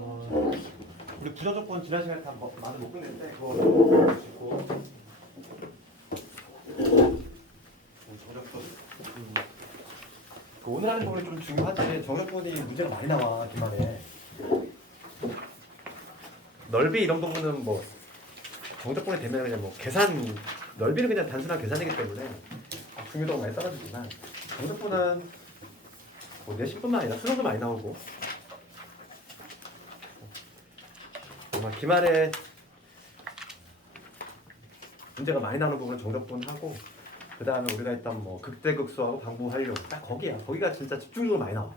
우리 부정조건 지난 시간에 다 많이 못 끝냈는데 그거 보시고 정적분 오늘 하는 부분이 좀 중요하지. 정적분이 문제가 많이 나와 기말에. 넓이 이런 부분은 뭐 정적분이 되면 그냥 뭐 계산 넓이는 그냥 단순한 계산이기 때문에 중요도가 많이 떨어지지만 정적분은 뭐 내신뿐만 아니라 수능도 많이 나오고 정말 기말에 문제가 많이 나오는 부분은 정적분하고 그 다음에 우리가 했던 뭐 극대극소하고 방부활용 딱 거기야. 거기가 진짜 집중적으로 많이 나와.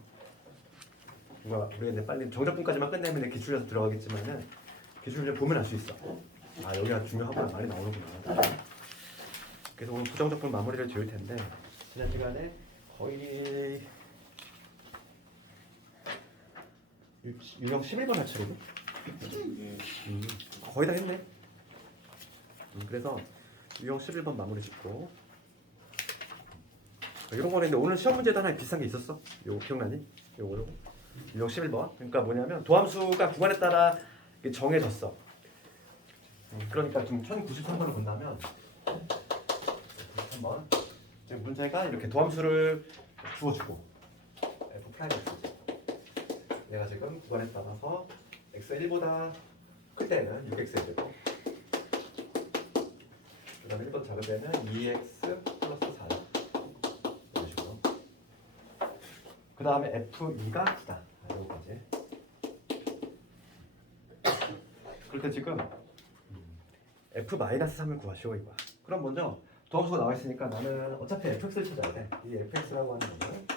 우리가 이제 빨리 정적분까지만 끝내면 기출에서 들어가겠지만은 기출을 보면 알 수 있어. 아 여기가 중요하구나 많이 나오는구나. 그래서 오늘 부정적분 마무리를 지을 텐데 지난 시간에 거의 유형 11번 하체거든. 거의 다 했네. 그래서 유형 11번 마무리 짓고 이런 거는 근데 오늘 시험 문제도 하나 비슷한 게 있었어. 요거 기억나니? 요거 유형 11번. 그러니까 뭐냐면 도함수가 구간에 따라 정해졌어. 그러니까 좀 1093번을 본다면 93번 지금 문제가 이렇게 도함수를 주어주고 f 프라임 x지. 내가 지금 구간에 따라서 x 1보다 클 때는 6x가 되고 그 다음에 1보다 작을 때는 2x 플러스 4 이런 식으로. 그 다음에 f2가 9다. 여기까지. 그럴 때 지금 f-3을 구하시오 이거야. 그럼 먼저 도함수가 나와 있으니까 나는 어차피 fx를 찾아야 돼. 이 fx라고 하는 거는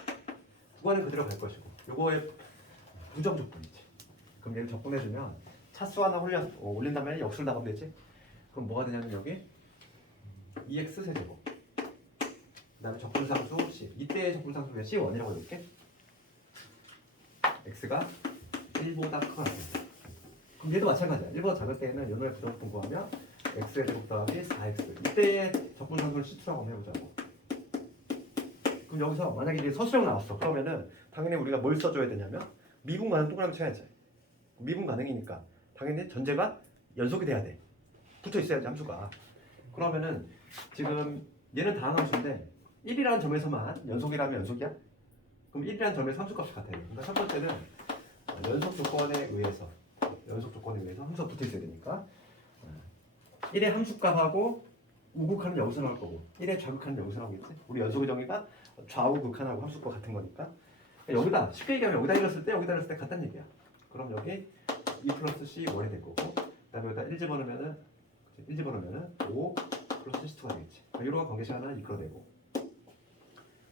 구간은 그대로 갈 것이고 요거의 부정조건이지. 그럼 얘를 적분해주면 차수 하나 올린 다음에 역수를 나가면 되지. 그럼 뭐가 되냐면 여기 2x 세제곱 그 다음에 적분상수 c. 이때의 적분상수가 c1이라고 해볼게. x가 1보다 크거나 그럼 얘도 마찬가지야. 1보다 작을 때는 연호의 부정조건 구하면 x의 제곱 더하기 4x. 이때의 적분상수를 c2라고 한번 해보자고. 그럼 여기서 만약에 이게 서술형 나왔어. 그러면은 당연히 우리가 뭘 써줘야 되냐면 미분 가능 동그라미 쳐야지. 미분 가능이니까 당연히 전제가 연속이 돼야 돼. 붙어 있어야지 함수가. 그러면은 지금 얘는 다항 함수인데 1이라는 점에서만 연속이라면 연속이야? 그럼 1이라는 점에서 함수값이 같아요. 그러니까 첫 번째는 연속 조건에 의해서 함수가 붙어 있어야 되니까 1의 함수값하고 우극하는 여기서 나올 거고 1의 좌극하는 여기서 나오겠지? 우리 연속의 정의가 좌우 극한하고 함수값 같은 거니까 여기다 쉽게 얘기하면 여기다 읽었을 때 같다는 얘기야. 그럼 여기 2 플러스 c 1이 될 거고 그다음에 여기다 1 집어넣으면은 5 플러스 c2가 되겠지. 이런 관계식 하나 이끌어내고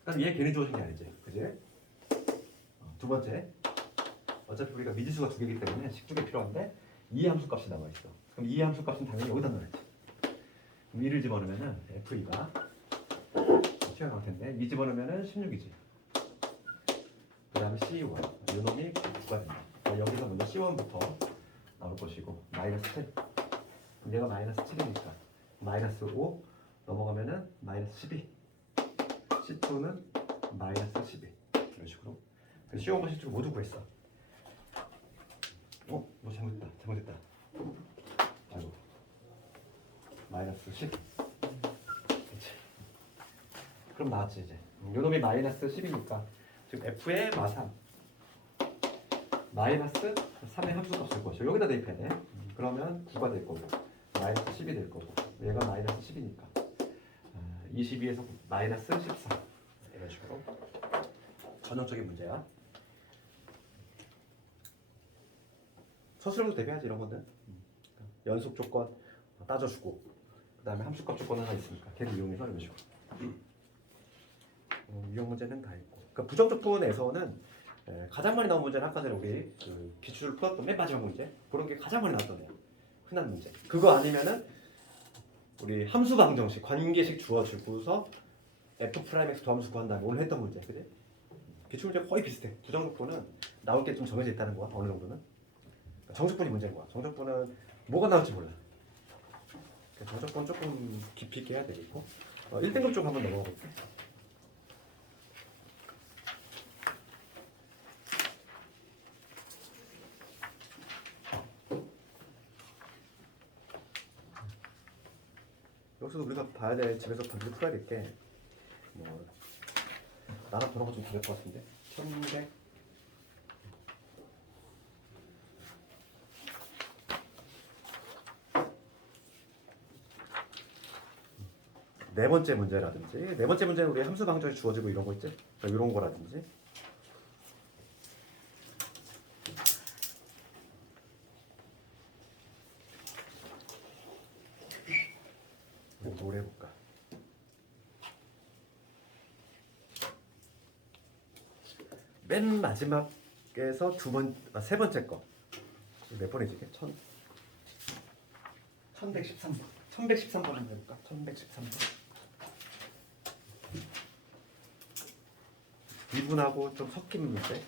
그다음 얘 괜히 주어진 게 아니지, 그지? 두 번째 어차피 우리가 미지수가 두 개이기 때문에 식 두 개 필요한데 2의 함수값이 나와 있어. 그럼 2의 함수값은 당연히 여기다 넣어야지. 그럼 2를 집어넣으면은 f2가 튀어나올 텐데 2 집어넣으면은 16이지. 그 다음에 C1 요놈이 9가 된다. 여기서 먼저 C1부터 나올 것이고 마이너스 7. 얘가 마이너스 7이니까 마이너스 5 넘어가면은 마이너스 12. C2는 마이너스 12. 이런 식으로. C1과 C2 모두 구했어. 뭐 잘못했다. 아이고. 마이너스 10. 그치. 그럼 나왔지 이제. 요놈이 마이너스 10이니까 지금 f의 마삼 마이너스 3의 함수값 쓸 것이죠. 여기다 대입해야 돼. 그러면 9가 될 거고 마이너스 10이 될 거고 얘가 마이너스 10이니까 22에서 마이너스 14 이런 식으로 전형적인 문제야. 서술형도 대비하지 이런 거는. 연속 조건 따져주고 그 다음에 함수값 조건 하나 있으니까 걔를 이용해서 이런 식으로 유형 문제는 다 있고. 그러니까 부정조건에서는 가장 많이 나온 문제는 아까 전에 우리 그 기출을 풀었던 맨 마지막 문제 그런 게 가장 많이 나왔던 애. 흔한 문제. 그거 아니면은 우리 함수 방정식 관계식 주어주고서 f'(x) 도함수 구한 다음에 오늘 했던 문제, 그지? 기출 문제 거의 비슷해. 부정조건은 나올 게 좀 정해져 있다는 거야. 어느 정도는. 그러니까 정적분이 문제인 거야. 정적분은 뭐가 나올지 몰라. 그러니까 정적분 조금 깊이 있게 해야 되겠고 1등급 쪽 한번 넘어가 볼게. 여기서도 우리가 봐야 돼. 집에서 반드시 풀어야 될 게 뭐 나랑 번호가 좀 다를 것 같은데 1100 네 번째 문제라든지 네 번째 문제는 우리 함수 방정이 주어지고 이런 거 있지? 이런 거라든지 뭘 해볼까? 맨 마지막에서 세 번째 거 몇 번이지 이게? 1113번 1113번 한번 해볼까? 1113번 미분하고 좀 섞인 문제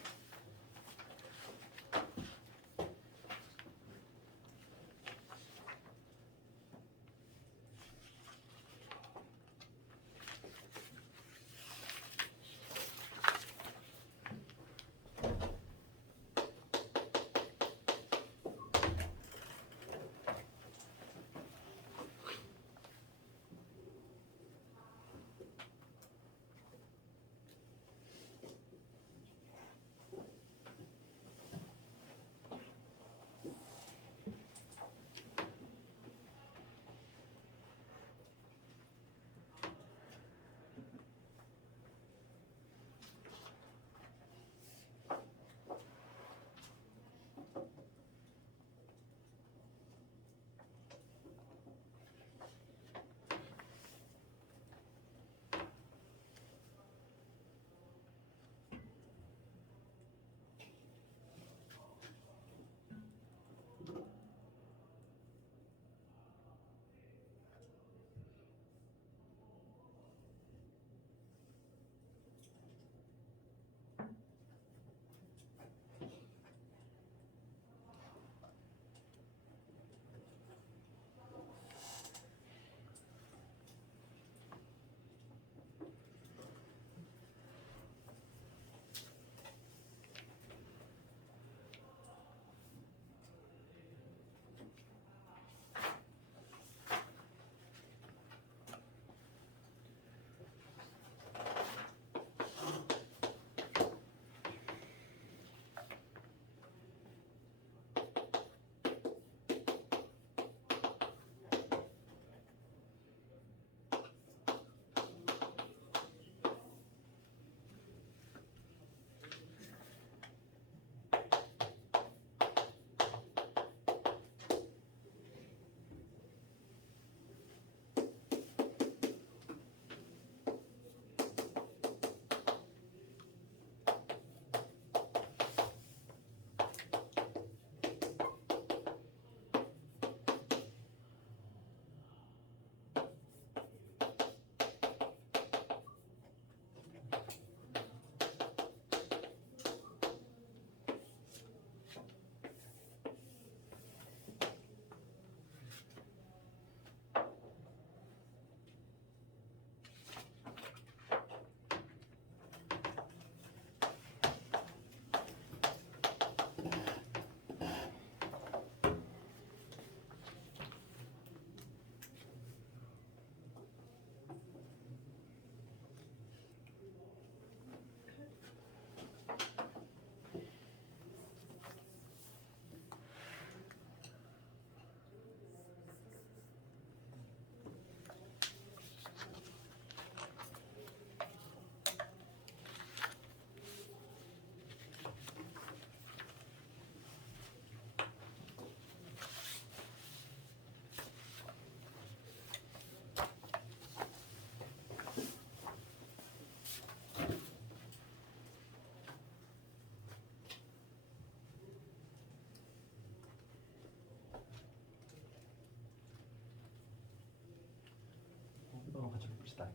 이거 같이 봅시다.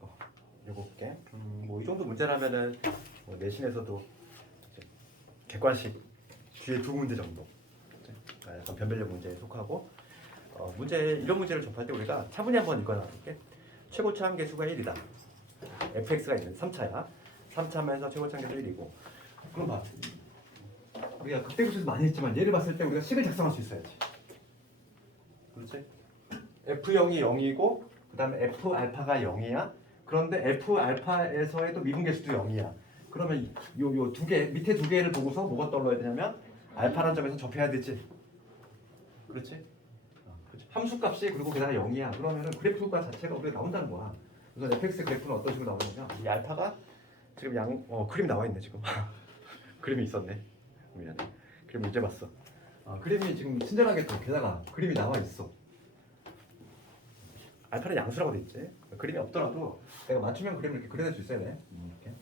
이거 7개. 뭐 이 정도 문제라면은 뭐 내신에서도 이제 객관식 뒤에 두 문제 정도. 약간 변별력 문제에 속하고 문제 이런 문제를 접할 때 우리가 차분히 한번 읽어놔볼게. 최고차 함계수가 1이다. fx가 있는 3차야. 3차면서 최고차 함계수 1이고. 그럼 봐. 우리가 극대급수에서 많이 했지만 얘를 봤을 때 우리가 식을 작성할 수 있어야지. 그렇지? f0이 0이고 그 다음에 F 알파가 0이야. 그런데 F 알파에서의 또 미분계수도 0이야. 그러면 요 두 개, 밑에 두 개를 보고서 뭐가 떠올라야 되냐면 알파라는 점에서 접해야 되지. 그렇지? 그렇지. 함수값이 그리고 게다가 0이야. 그러면은 그래프가 자체가 우리가 나온다는 거야. 그래서 fx 그래프는 어떤 식으로 나오냐면 이 알파가 지금 그림 나와 있네 지금. 그림이 있었네. 미안해. 그림 이제 봤어. 그림이 지금 친절하게 또 게다가 그림이 나와 있어. 알파는 양수라고 돼 있지. 그림이 없더라도 내가 맞춤형 그림을 이렇게 그려낼 수 있어야 돼. 이렇게.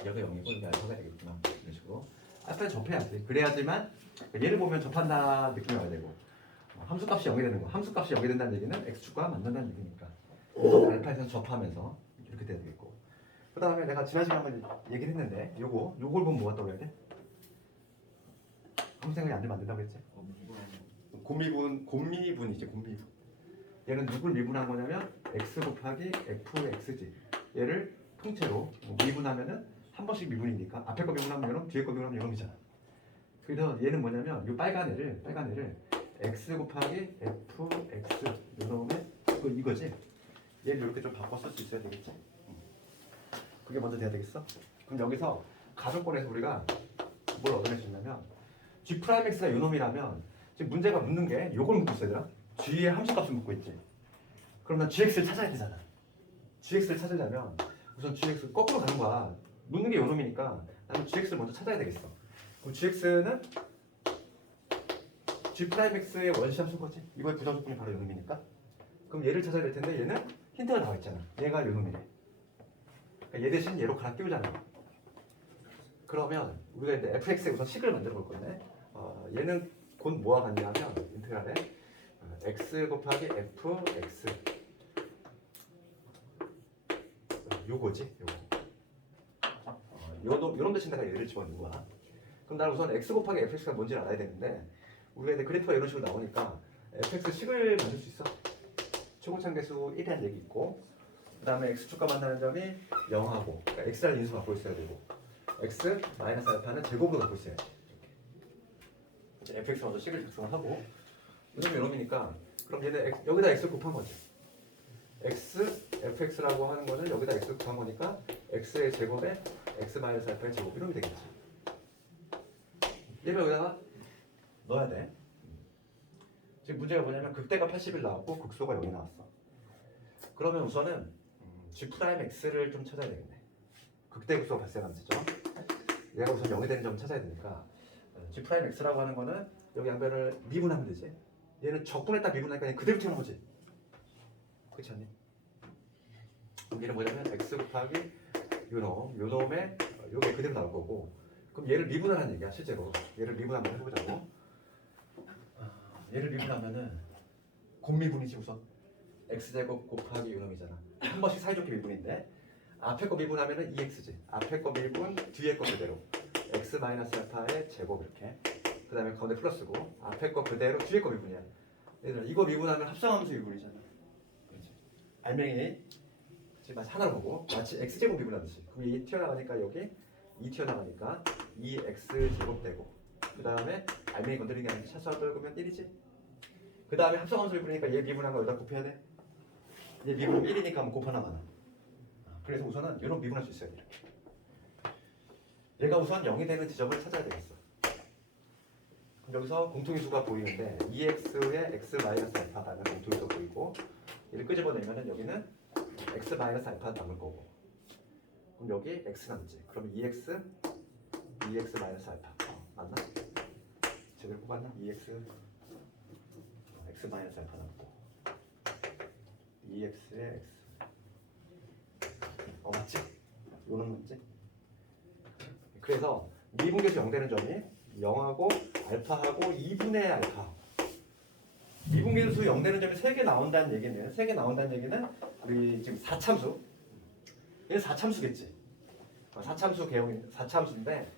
얘가 0이고 이게 알파가 되겠구나. 이런 식으로. 알파에 접해야지. 그래야지만 얘를 보면 접한다 느낌이 와야 되고. 함수값이 0이 되는 거. 함수값이 0이 된다는 얘기는 x축과 만난다는 얘기니까. 그래서 알파에서 접하면서 이렇게 돼야 되겠고. 그 다음에 내가 지난 시간에 한번 얘기를 했는데 요걸 보면 뭐가 떠올라야 돼? 아무 생각이 안 들면 안 된다고 했지? 곰미분이지. 곰미분. 얘는 누굴 미분한 거냐면 x 곱하기 fx지. 얘를 통째로 미분하면은 한 번씩 미분이니까 앞에 거 미분하면 요놈, 뒤에 거 미분하면 요놈이잖아. 그래서 얘는 뭐냐면 요 빨간 애를 x 곱하기 fx 요놈의 이거지. 얘를 이렇게 좀 바꿔 쓸 수 있어야 되겠지. 그게 먼저 돼야 되겠어. 그럼 여기서 가정권에서 우리가 뭘 얻어낼 수 있냐면 g 프라임 x가 요놈이라면 지금 문제가 묻는 게 요걸 묻고 있어야 되나? g의 함수값을 묻고 있지. 그럼 난 gx를 찾아야 되잖아. gx를 찾으려면 우선 gx 거꾸로 가는 거야. 묻는 게 요놈이니까 나는 gx를 먼저 찾아야 되겠어. 그럼 gx는 g 프라임 x의 원시 함수인 거지. 이거의 부정 조건이 바로 요놈이니까. 그럼 얘를 찾아야 될 텐데 얘는 힌트가 나와 있잖아. 얘가 요놈이래. 그러니까 얘 대신 얘로 갈아 끼우잖아. 그러면 우리가 이제 fx에 우선 식을 만들어 볼 건데 얘는 곧 뭐와 같냐면 인테그랄에 x 곱하기 fx 요거지. 요런 대신에다가 얘를 집어넣는 거야. 그럼 나는 우선 x 곱하기 fx가 뭔지를 알아야 되는데 우리가 이제 그래프가 이런 식으로 나오니까 fx 식을 만들 수 있어. 최고참계수 1이라는 얘기 있고 그 다음에 x축과 만나는 점이 0하고 그러니까 x라는 인수 갖고 있어야 되고 x 마이너스 알파는 제곱으로 갖고 있어야지. fx 먼저 식을 작성을 하고 이놈이 이놈이니까 그럼 얘는 여기다 x 곱한 거지. x fx라고 하는 거는 여기다 x 곱한 거니까 x의 제곱에 x 마이너스 알파의 제곱 이놈이 되겠지. 얘를 여기다가 넣어야 돼. 지금 문제가 뭐냐면 극대가 80일 나왔고 극소가 0이 나왔어. 그러면 우선은 g 프라임 x를 좀 찾아야 되겠네. 극대 극소가 발생하는 거죠. 얘가 우선 0이 되는 점을 찾아야 되니까 g 프라임 x라고 하는 거는 여기 양변을 미분하면 되지. 얘는 적분했다 미분하니까 그냥 그대로 튀어나온 거지. 그렇지 않니? 그럼 얘는 뭐냐면 x 곱하기 요놈에 요게 그대로 나올 거고 그럼 얘를 미분하라는 얘기야 실제로. 얘를 미분 한번 해보자고. 얘를 미분하면은 곱미분이지 우선. x제곱 곱하기 요놈이잖아. 한 번씩 사이좋게 미분인데 앞에 거 미분하면은 2x지. 앞에 거 미분 뒤에 거 그대로 x 마이너스 알파의 제곱 이렇게. 그 다음에 가운데 플러스고 앞에 거 그대로 뒤에 거 미분이야. 얘들아 이거 미분하면 합성함수 미분이잖아. 그렇지. 알맹이 지금 마치 하나로 보고 마치 x제곱 미분하듯이. 그럼 2 튀어나가니까 여기 2 튀어나가니까 2x 제곱 되고 그 다음에 알맹이 건드리는 게 아니지. 차수와 떨구면 1이지. 그 다음에 합성함수 미분이니까 얘 미분한 거 여기다 곱해야 돼. 얘 미분하면 1이니까 한번 곱하나 마나. 그래서 우선은 이런 미분할 수 있어야 돼. 얘가 우선 0이 되는 지점을 찾아야 되겠어. 그럼 여기서 공통인수가 보이는데 2x의 x 마이너스 알파라는 공통인수가 보이고 얘를 끄집어내면은 여기는 x 마이너스 알파 남을 거고 그럼 여기 x 남지. 그럼 2x 마이너스 알파 맞나? 제대로 뽑았나? 2x x 마이너스 알파 남고 2x의 x 맞지? 요는 맞지? 그래서 미분계수 0 되는 점이 0하고 알파하고 2분의 알파. 미분계수 0 되는 점이 3개 나온다는 얘기는 3개 나온다는 얘기는 우리 지금 4참수. 얘는 4참수겠지. 4참수 개형이 4참수인데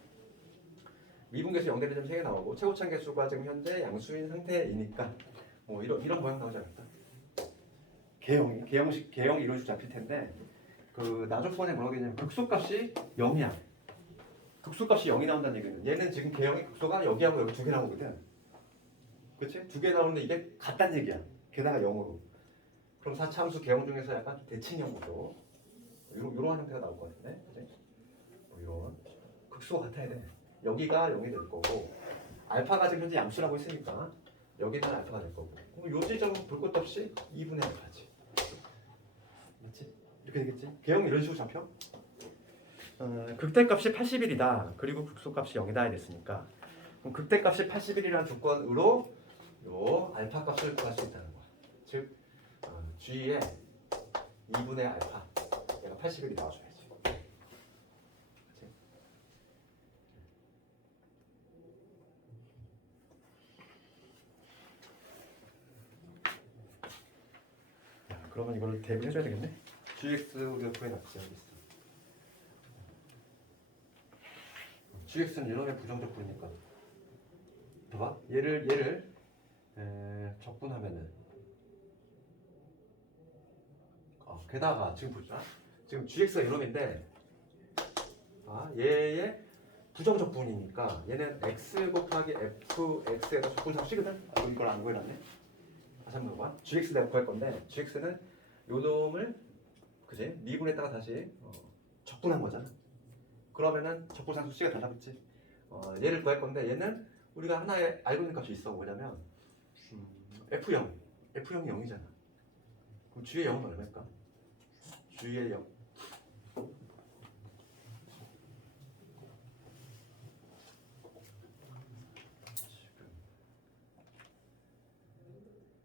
미분계수 0 되는 점이 3개 나오고 최고참계수가 지금 현재 양수인 상태이니까 이런 모양 나오지 않을까? 개형 이루어질 잡힐 텐데 그 나조건에 뭐라고 되냐면 극소값이 0이야. 극소값이 0이 나온다는 얘기는 얘는 지금 개형의 극소가 여기하고 여기 두 개 나오거든. 그렇지? 두 개 나오는데 이게 같다는 얘기야. 게다가 0으로. 그럼 4차함수 개형 중에서 약간 대칭형 구조 이런 형태가 나올 것 같은데, 그치? 이런 극수가 같아야 돼. 여기가 0이 될 거고 알파가 지금 현재 양수라고 했으니까 여기는 알파가 될 거고 그럼 요 지점은 볼 것도 없이 2분의 알파지. 맞지? 이렇게 되겠지? 개형이 이런 식으로 잡혀? 극대값이 81이다. 그리고 극소값이 0이다 됐으니까 그럼 극대값이 81이라는 조건으로 요 알파 값을 구할 수 있다는 거야. 즉 G의 2분의 알파 얘가 81이 나와줘야지. 그치? 야, 그러면 이걸 대입해줘야 되겠네. GX 우리가 구해놨지. 여기 있어. GX는 이놈의 부정적 부니까 봐봐. 얘를 적분하면은 게다가 지금 보자. 지금 GX가 이놈인데 얘의 부정적분이니까 얘는 X 곱하기 FX에다 적분상식이거든. 이걸 안 구해놨네. 다시 한번 봐. GX 내가 구할 건데 GX는 요 놈을 그지? 미분에다가 다시 적분한 거잖아. 그러면은 적분상수 C가 달라붙지. 얘를 구할 건데 얘는 우리가 하나에 알고 있는 값이 있어. 뭐냐면 F0. F0이 0이잖아. 그럼 G의 0은 얼마일까? G의 0. 지금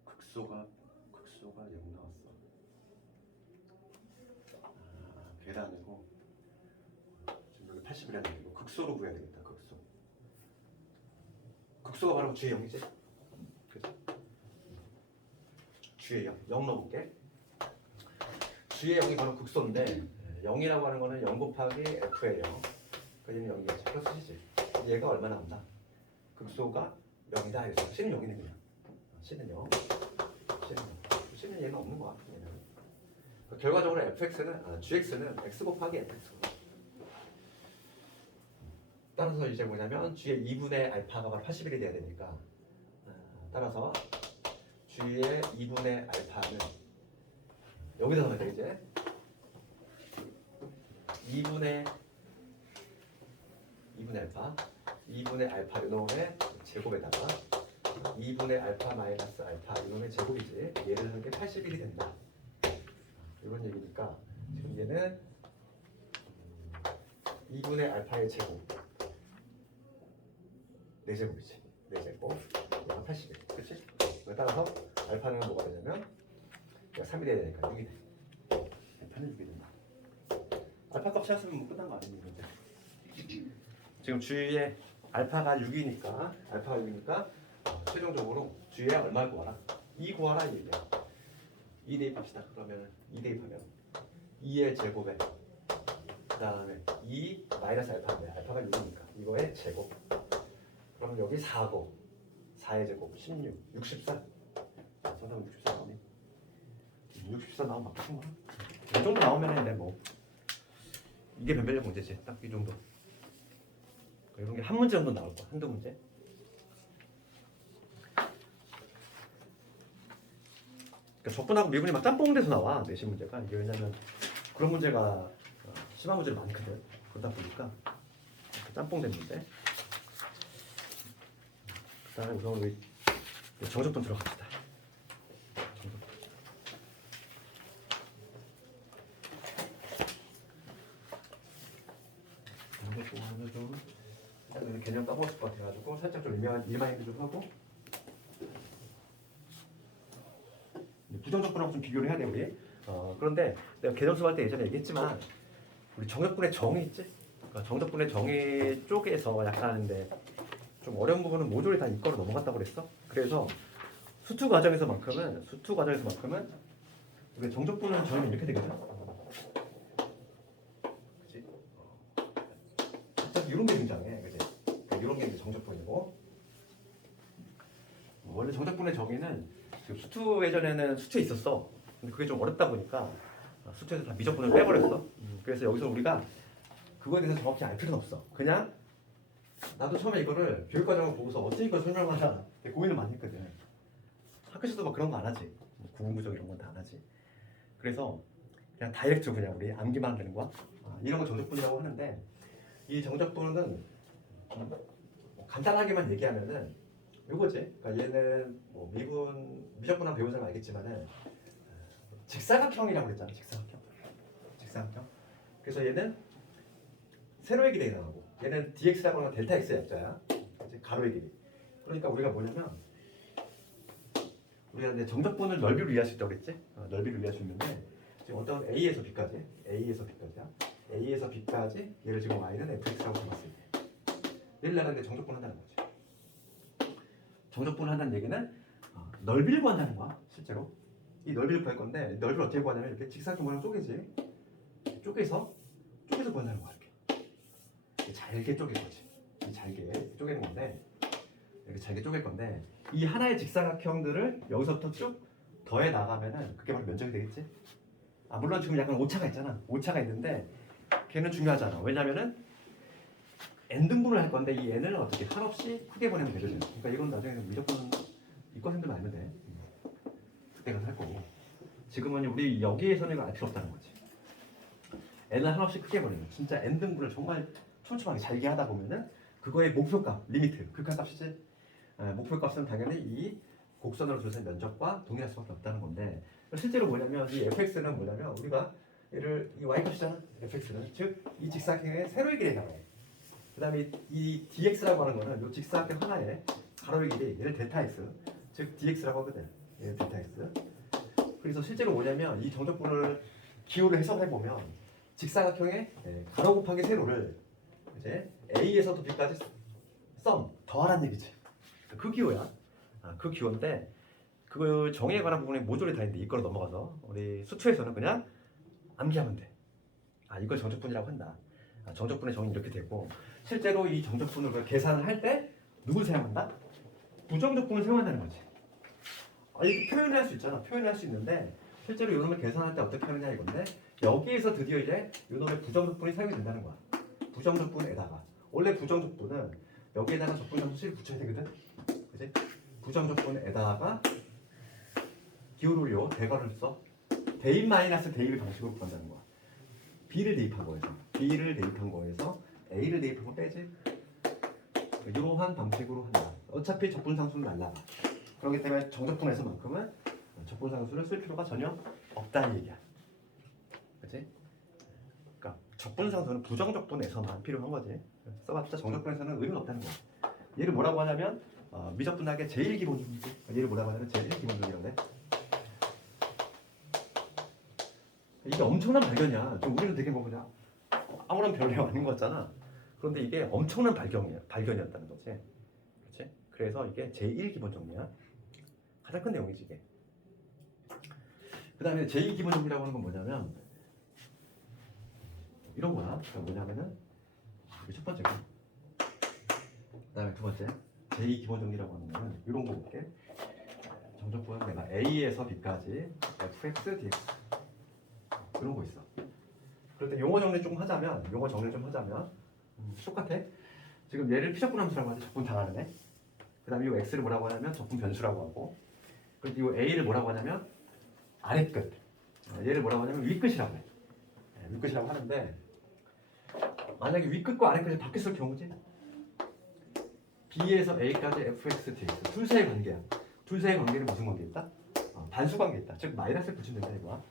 극소가 0 나왔어. 계산이고 지금 여기 80이라는 얘기고 극소로 구해야 되겠다. 극소가 바로 G의 0이지? 그치? G의 0 넣어볼게. G의 0이 바로 극소인데 0이라고 하는 거는 0 곱하기 F의 0. 그러니까 얘는 0이겠지. 플러스 C지. 얘가 얼마 나온다? 극소가 0이다. 그래서 C는 0이네 그냥. C는 0. C는 얘는 없는 거야. 얘는. 결과적으로 GX는 X 곱하기 FX. 따라서 이제 뭐냐면 G의 2분의 알파가 바로 81이 돼야 되니까 따라서 G의 2분의 알파는 여기다 넣어야 돼 이제 2분의 알파 이놈의 제곱에다가 2분의 알파 마이너스 알파 이놈의 제곱이지 얘를 하는 게 81이 된다. 이런 얘기니까 지금 얘는 2분의 알파의 제곱 4제곱이지. 4제곱 얘가 81. 그치? 따라서 알파는 뭐가 되냐면 얘가 3이 돼야 되니까 6이 돼. 알파는 6이 된다. 알파 값 찾았으면 뭐 끝난 거 아닙니까? 지금 G의 알파가 6이니까 최종적으로 G의 얼마를 구하라? 2 구하라 이 얘기야. 2 대입합시다. 그러면 2 대입하면 2의 제곱에 그 다음에 2 마이너스 알파인데 알파가 6이니까 이거의 제곱. 그러면 여기 4고 4의 제곱 16 64. 정답은 64 나오네. 64 나오면 맞춘 거야. 이 정도 나오면 뭐 이게 변별력 문제지. 딱 이 정도. 이런 게 한 문제 정도 나올 거야. 한두 문제. 그러니까 적분하고 미분이 막 짬뽕 돼서 나와. 내신 문제가. 이게 왜냐면 그런 문제가 심한 문제를 많거든. 그러다 보니까 짬뽕 된 문제. 그다음에 우선 우리 정적분 들어갑시다. 정적분을 좀 개념 까먹었을 것 같아가지고 살짝 좀 리마인드 좀 하고 부정적분하고 좀 비교를 해야 돼 우리. 그런데 내가 개념 수업할 때 예전에 얘기했지만 우리 정적분의 정의 있지? 그러니까 정적분의 정의 쪽에서 약간 하는데 좀 어려운 부분은 모조리 다 이과로 넘어갔다고 그랬어. 그래서 수투 과정에서만큼은 우리 정적분은 정의는 이렇게 되거든. 그렇지? 이런 게 등장해, 그지? 이런 게 이제 정적분이고 원래 정적분의 정의는 지금 수투 예전에는 수투에 있었어. 근데 그게 좀 어렵다 보니까 수투에서 다 미적분을 빼버렸어. 그래서 여기서 우리가 그거에 대해서 정확히 알 필요는 없어. 그냥 나도 처음에 이거를 교육과정을 보고서 어떻게 이걸 설명하나 되게 고민을 많이 했거든. 학교에서도 막 그런 거 안 하지. 구분구적 이런 건 다 안 하지. 그래서 그냥 다이렉트 그냥 우리 암기만 하면 되는 거야. 이런 거 정적분이라고 하는데 이 정적분은 간단하게만 얘기하면은 이거지. 그러니까 얘는 뭐 미적분한 배운 사람 알겠지만은 직사각형이라고 그랬잖아. 직사각형. 그래서 얘는 세로의 길이가 나오고 얘는 dx라고 하는 건 델타 x의 약자야. 가로의 길이. 그러니까 우리가 뭐냐면 우리가 이제 정적분을 넓이로 이해할 수 있다고 그랬지? 넓이로 이해할 수 있는데 지금 어떤 A에서 B까지야. A에서 B까지 얘를 지금 Y는 fx라고 잡았을 때 얘를 내가 이제 정적분 한다는 거지. 정적분을 한다는 얘기는 넓이를 구한다는 거야. 실제로 이 넓이를 구할 건데 넓이를 어떻게 구하냐면 이렇게 직사각형 모양 쪼개지. 쪼개서 구한다는 거야. 이렇게 잘게 쪼갤 거지. 잘게 쪼개는 건데 이렇게 잘게 쪼갤 건데 이 하나의 직사각형들을 여기서부터 쭉 더해 나가면은 그게 바로 면적이 되겠지. 물론 지금 약간 오차가 있잖아. 오차가 있는데 걔는 중요하잖아. 왜냐면은 n등분을 할 건데 이 n을 어떻게 한없이 크게 보내면 되거든. 그러니까 이건 나중에 무조건 이과생들만 알면 돼. 그때 가서 할 거고. 지금은 우리 여기에서는 이거 알 필요 없다는 거지. n을 한없이 크게 보내면 진짜 n등분을 정말 촘촘하게 잘게 하다 보면은 그거의 목표값, 리미트, 극한값이지. 목표값은 당연히 이 곡선으로 주어진 면적과 동일할 수밖에 없다는 건데 실제로 뭐냐면 이 fx는 뭐냐면 우리가 얘를 이 y값이잖아. fx는 즉 이 직사각형의 세로의 길이 나와요. 그 다음에 이 dx라고 하는 거는 이 직사각형 하나의 가로의 길이 얘를 델타 x 즉 dx라고 하거든. 얘를 델타 x. 그래서 실제로 뭐냐면 이 정적분을 기호를 해석해 보면 직사각형의 가로 곱하기 세로를 이제 A에서도 B까지 더하라는 얘기지. 그 기호야. 그 기호인데 그 정의에 관한 부분에 모조리 다 있는데 이걸로 넘어가서 우리 수투에서는 그냥 암기하면 돼. 이걸 정적분이라고 한다. 정적분의 정의 이렇게 되고 실제로 이 정적분을 계산을 할 때 누굴 사용한다? 부정적분을 사용한다는 거지. 이렇게 표현을 할 수 있잖아. 표현을 할 수 있는데 실제로 이놈을 계산할 때 어떻게 하느냐 이건데 여기에서 드디어 이제 이놈의 부정적분이 사용이 된다는 거야. 부정적분에다가 원래 부정적분은 여기에다가 적분상수를 붙여야 되거든. 그지? 부정적분에다가 기호를 요 대괄호를 써. 대입 마이너스 대입의 방식으로 구한다는 거야. B를 대입한 거에서 A를 대입한 거 빼지. 이러한 방식으로 한다. 어차피 적분상수는 날라가. 그렇기 때문에 정적분에서만큼은 적분상수를 쓸 필요가 전혀 없다는 얘기야. 그치? 그러니까 적분상수는 부정적분에서만 필요한 거지. 써봤자 정적분에서는 의미가 없다는 거야. 얘를 뭐라고 하냐면 미적분학의 제일 기본적이지. 얘를 뭐라고 하냐면 제일 기본적이라고. 이게 엄청난 발견이야. 우리는 되게 뭐 그냥 아무런 별일 아닌 것 같잖아. 그런데 이게 엄청난 발견이었다는 거지. 그렇지? 그래서 이게 제1 기본 정리야. 가장 큰 내용이지 이게. 그 다음에 제2 기본 정리라고 하는 건 뭐냐면 이런 거야. 그러니까 뭐냐면은 첫 번째고 그 다음에 두 번째 제2 기본 정리라고 하는 거는 이런 거 볼게. 정적분은 내가 A에서 B까지 fx, dx 이런 거 있어. 그럴 때 용어 정리 좀 하자면 똑같아. 지금 얘를 피적분 함수라고 하지. 적분 당하는 애. 그 다음에 이 x를 뭐라고 하냐면 적분 변수라고 하고 그리고 이 a를 뭐라고 하냐면 아래끝. 얘를 뭐라고 하냐면 윗끝이라고 해. 윗끝이라고 하는데 만약에 윗끝과 아래끝이 바뀌었을 경우지. B에서 A까지 fx, dx 둘 사이의 관계야. 둘 사이의 관계는 무슨 관계 있다? 반수 관계 있다. 즉 마이너스를 붙이면 된다 이거야.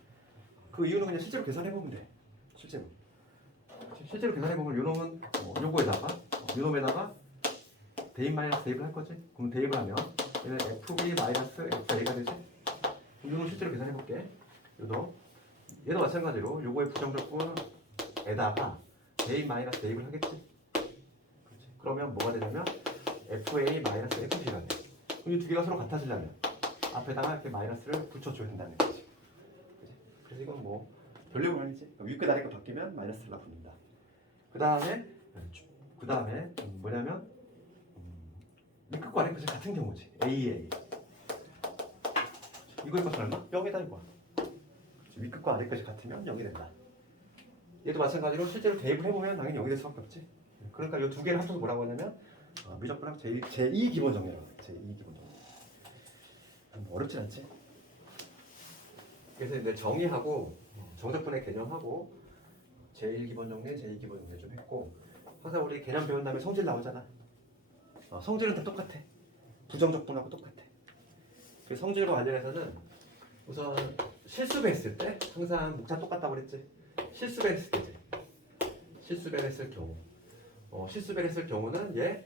그 이유는 그냥 실제로 계산해보면 돼. 실제로 계산해보면 요놈은 요놈에다가 대입 마이너스 대입을 할 거지. 그럼 대입을 하면 얘는 fb 마이너스 fa가 되지. 그럼 요놈 실제로 계산해볼게. 얘도 마찬가지로 요거의 부정적분에다가 대입 마이너스 대입을 하겠지. 그렇지. 그러면 뭐가 되냐면 fa 마이너스 fb가 돼. 그럼 이 두 개가 서로 같아지려면 앞에다가 이렇게 마이너스를 붙여줘야 된다는 거지. 그래서 이건 뭐 별내용 아니지. 윗끝 아래끝 바뀌면 마이너스가 붙는다. 그 다음에 뭐냐면 윗끝과 아래끝이 같은 경우지. A 이거의 값은 얼마? 0이다 이거야. 윗끝과 아래끝이 같으면 0이 된다. 얘도 마찬가지로 실제로 대입을 해보면 당연히 0이 될 수밖에 없지. 그러니까 이 두 개를 합쳐서 뭐라고 하냐면 미적분학 제2 기본 정리라고 해. 제2 기본 정리. 어렵진 않지. 그래서 이제 정의하고 정적분의 개념하고 제1기본 정리, 제2기본 정리 좀 했고 항상 우리 개념 배운 다음에 성질 나오잖아. 성질은 다 똑같아. 부정적분하고 똑같아. 그 성질과 관련해서는 우선 실수배 했을 때 항상 목차 똑같다고 그랬지. 실수배 했을 때지. 실수배를 했을 경우 실수배를 했을 경우는 얘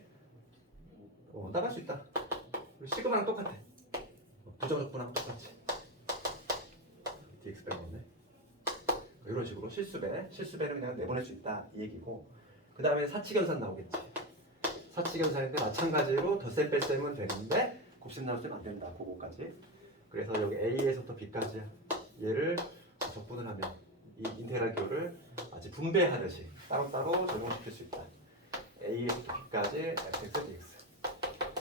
나갈 수 있다. 시그마랑 똑같아. 부정적분하고 똑같이. dx 빼먹네. 이런 식으로 실수배를 그냥 내보낼 수 있다 이 얘기고, 그 다음에 사칙연산 나오겠지. 사칙연산인데 마찬가지로 덧셈 뺄셈은 되는데 곱셈 나눗셈 안 된다. 그거까지. 그래서 여기 A에서부터 B까지 얘를 적분을 하면 이 인테그랄 교를 마치 분배하듯이 따로따로 적용시킬 수 있다. A에서부터 B까지 fx, dx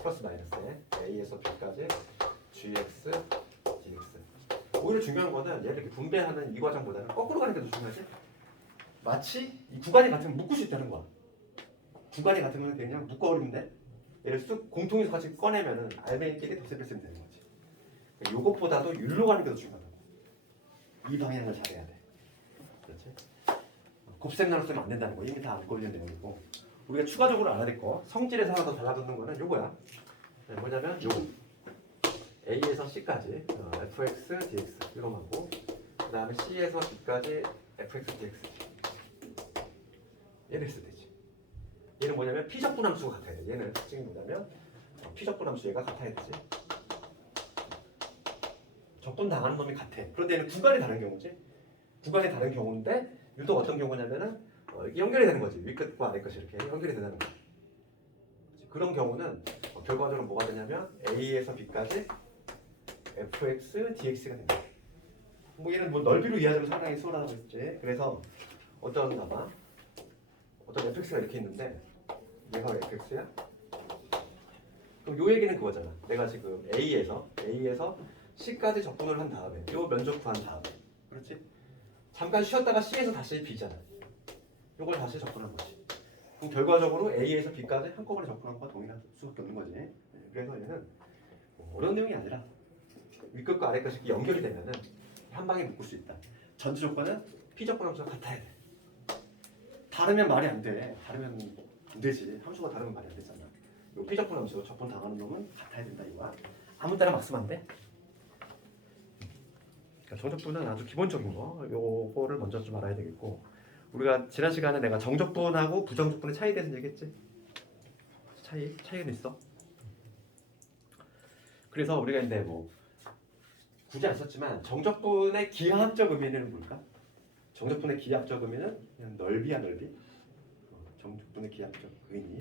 플러스 마이너스에 A에서 B까지 gx, dx. 오히려 중요한 거는 얘를 이렇게 분배하는 이 과정보다는 거꾸로 가는 게 더 중요하지. 마치 이 구간이 같으면 묶을 수 있다는 거야. 구간이 같으면 그냥 묶어버리면 돼. 얘를 쑥 공통에서 같이 꺼내면은 알맹이끼리 덧셈 뺐으면 되는 거지. 이것보다도 율로 가는 게 더 중요하다고. 이 방향을 잘해야 돼. 그렇지? 곱셈 나눗셈 안 된다는 거 이미 다 알고 있는 내용이고, 우리가 추가적으로 알아야 될 거 성질에서 하나 더 달라붙는 거는 요거야. 뭐냐면 요거 A에서 C까지 fx, dx 이놈하고, 그 다음에 C에서 B까지 fx, dx 얘를 했을 때지. 얘는 뭐냐면 피적분함수가 같아야 돼. 얘는 특징이 뭐냐면 피적분함수 얘가 같아야 되지. 적분 당하는 놈이 같아. 그런데 얘는 구간이 다른 경우지. 구간이 다른 경우인데 유독 어떤 경우냐면은 이렇게 연결이 되는 거지. 윗끝과 아래끝이 이렇게 연결이 된다는 거야. 그런 경우는 결과적으로 뭐가 되냐면 A에서 B까지 fx, dx가 된다. 뭐 얘는 뭐 넓이로 이해하자면 상당히 수월하다고 했지. 그래서 어떤 fx가 이렇게 있는데 얘가 fx야? 그럼 요 얘기는 그거잖아. 내가 지금 A에서 C까지 적분을 한 다음에 요 면적 구한 다음에, 그렇지? 잠깐 쉬었다가 C에서 다시 B잖아. 요걸 다시 적분한 거지. 그럼 결과적으로 A에서 B까지 한꺼번에 적분한 것과 동일할 수밖에 없는 거지. 그래서 얘는 어려운 내용이 아니라 윗끝과 아래끝이 연결이 되면은 한 방에 묶을 수 있다. 전제 조건은 피적분 함수가 같아야 돼. 다르면 말이 안 돼. 다르면 안 되지. 함수가 다르면 말이 안 되잖아. 요 피적분 함수 적분 당하는 놈은 같아야 된다 이거야. 아무 때나 막 쓰면 안 돼. 그러니까 정적분은 아주 기본적인 거. 요거를 먼저 좀 알아야 되겠고, 우리가 지난 시간에 내가 정적분하고 부정적분의 차이에 대해서 얘기했지. 차이는 있어. 그래서 우리가 이제 뭐 굳이 안 썼지만 정적분의 기하학적 의미는 뭘까? 정적분의 기하학적 의미는 그냥 넓이야, 넓이. 정적분의 기하학적 의미.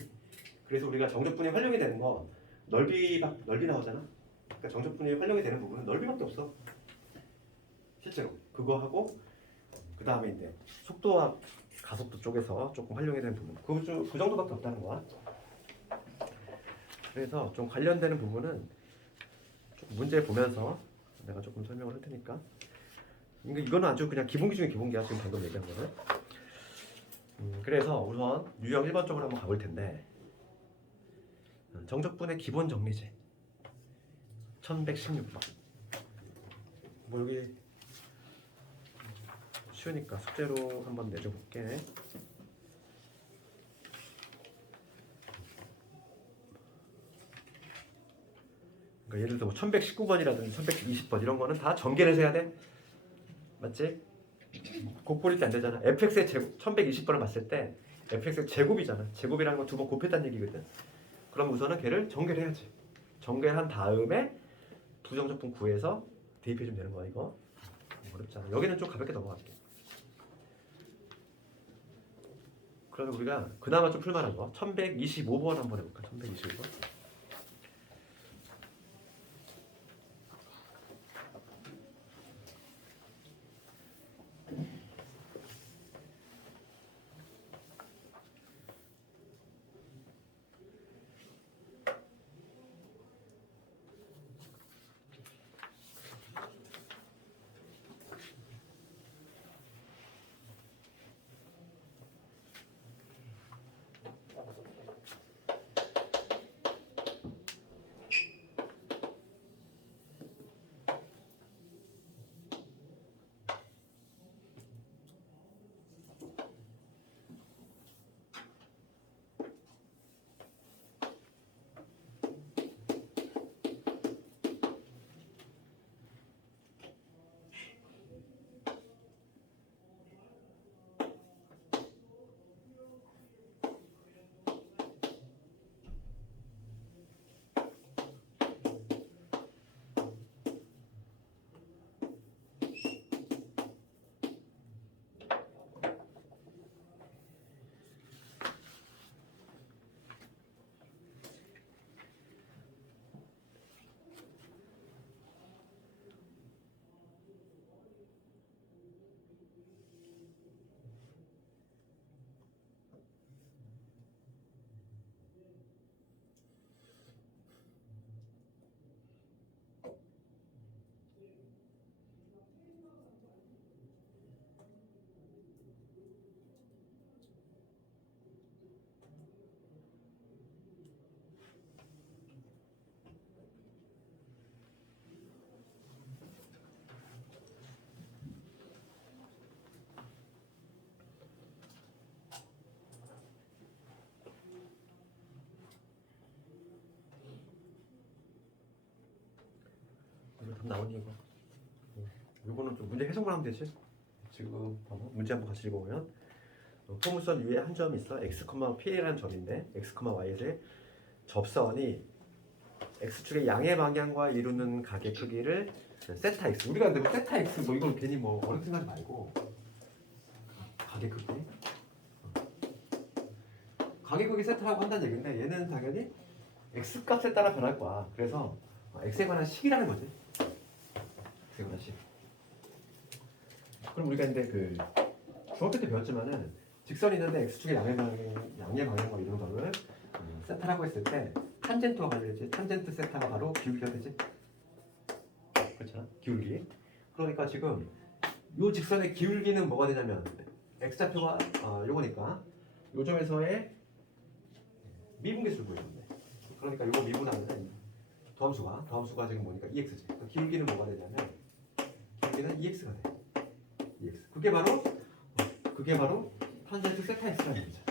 그래서 우리가 정적분이 활용이 되는 거 넓이 나오잖아. 그러니까 정적분이 활용이 되는 부분은 넓이밖에 없어. 실제로 그거 하고 그 다음에 이제 속도와 가속도 쪽에서 조금 활용이 되는 부분, 그 정도밖에 없다는 거야. 그래서 좀 관련되는 부분은 좀 문제 보면서 내가 조금 설명을 할 테니까. 이거는 아주 그냥 기본기 중에 기본기야, 지금 방금 얘기한 거는. 그래서 우선 유형 1번 쪽으로 한번 가볼 텐데, 정적분의 기본 정리제 1116번. 뭐 여기 쉬우니까 숙제로 한번 내줘 볼게. 그러니까 예를 들어 뭐 1119번이라든지 1120번 이런 거는 다 전개를 해야 돼. 맞지? 곱볼일 때 안 되잖아. fx의 제곱 1120번을 봤을 때 fx의 제곱이잖아. 제곱이라는 건 두 번 곱했다는 얘기거든. 그럼 우선은 걔를 전개를 해야지. 전개한 다음에 부정적분 구해서 대입해주면 되는 거야. 이거 어렵잖아. 여기는 좀 가볍게 넘어갈게. 그러면 우리가 그나마 좀 풀만한 거 1125번 한번 해볼까? 1125번. 답 나오니 이거. 요거는 좀 문제 해석만 하면 되지. 지금 봐봐. 문제 한번 같이 읽어보면 포물선 위에 한 점이 있어. x, p라는 점인데 x, y의 접선이 x축의 양의 방향과 이루는 각의 크기를 세타 x. 우리가 근데 뭐 세타 x 뭐 이걸 괜히 뭐 어렵게 생각하지 말고 각의 크기. 각의 크기 세타라고 한다는 얘기인데 얘는 당연히 x 값에 따라 변할 거야. 그래서 x에 관한 식이라는 거지. x에 관한 식. 그럼 우리가 근데 그 중학교 때 배웠지만은 직선이 있는데 x축의 양의 방향과 이런 거를 세타라고 했을 때 탄젠트가 관련되지. 탄젠트 세타가 바로 기울기가 되지. 그렇잖아. 기울기. 그러니까 지금 이 직선의 기울기는 뭐가 되냐면 x좌표가 요거니까 요 점에서의 미분계수를 구해줬네. 그러니까 요거 미분하면 더함수가 지금 뭐니까 2x지. 그러니까 기울기는 뭐가 되냐면 기울기는 2x가 돼. 2x. 그게 바로 탄젠트 세타 x라는 얘기죠.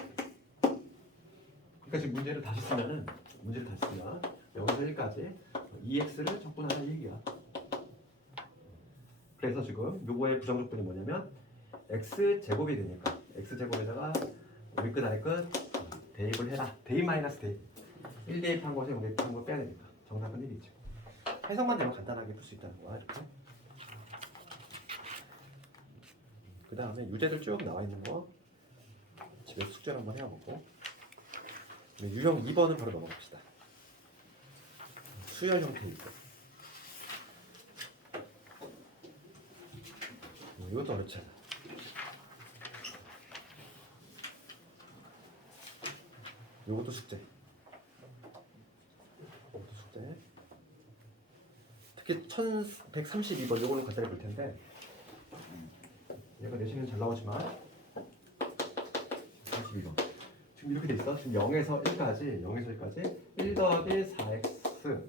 그러니까 지금 문제를 다시 쓰면 0에서 1까지 2x를 적분하는 얘기야. 그래서 지금 요거의 부정적분이 뭐냐면 x 제곱이 되니까 x 제곱에다가 우리 끝 아래 끝 대입을 해라. 대입 마이너스 대입. 1 대입한 것에 0 대입한 걸 빼야 되니까 정답은 1이죠. 해석만 되면 간단하게 풀 수 있다는 거야. 이렇게. 그 다음에 유제들 쭉 나와 있는 거 집에서 숙제를 한번 해보고 유형 2번은 바로 넘어갑시다. 수열 형태 있고 이것도 어렵지 않아. 이것도 숙제. 특히 1132번 요거는 간단히 볼 텐데 얘가 내신은 잘 나오지만 32번 지금 이렇게 돼 있어. 지금 0에서 1까지 1 더하기 4x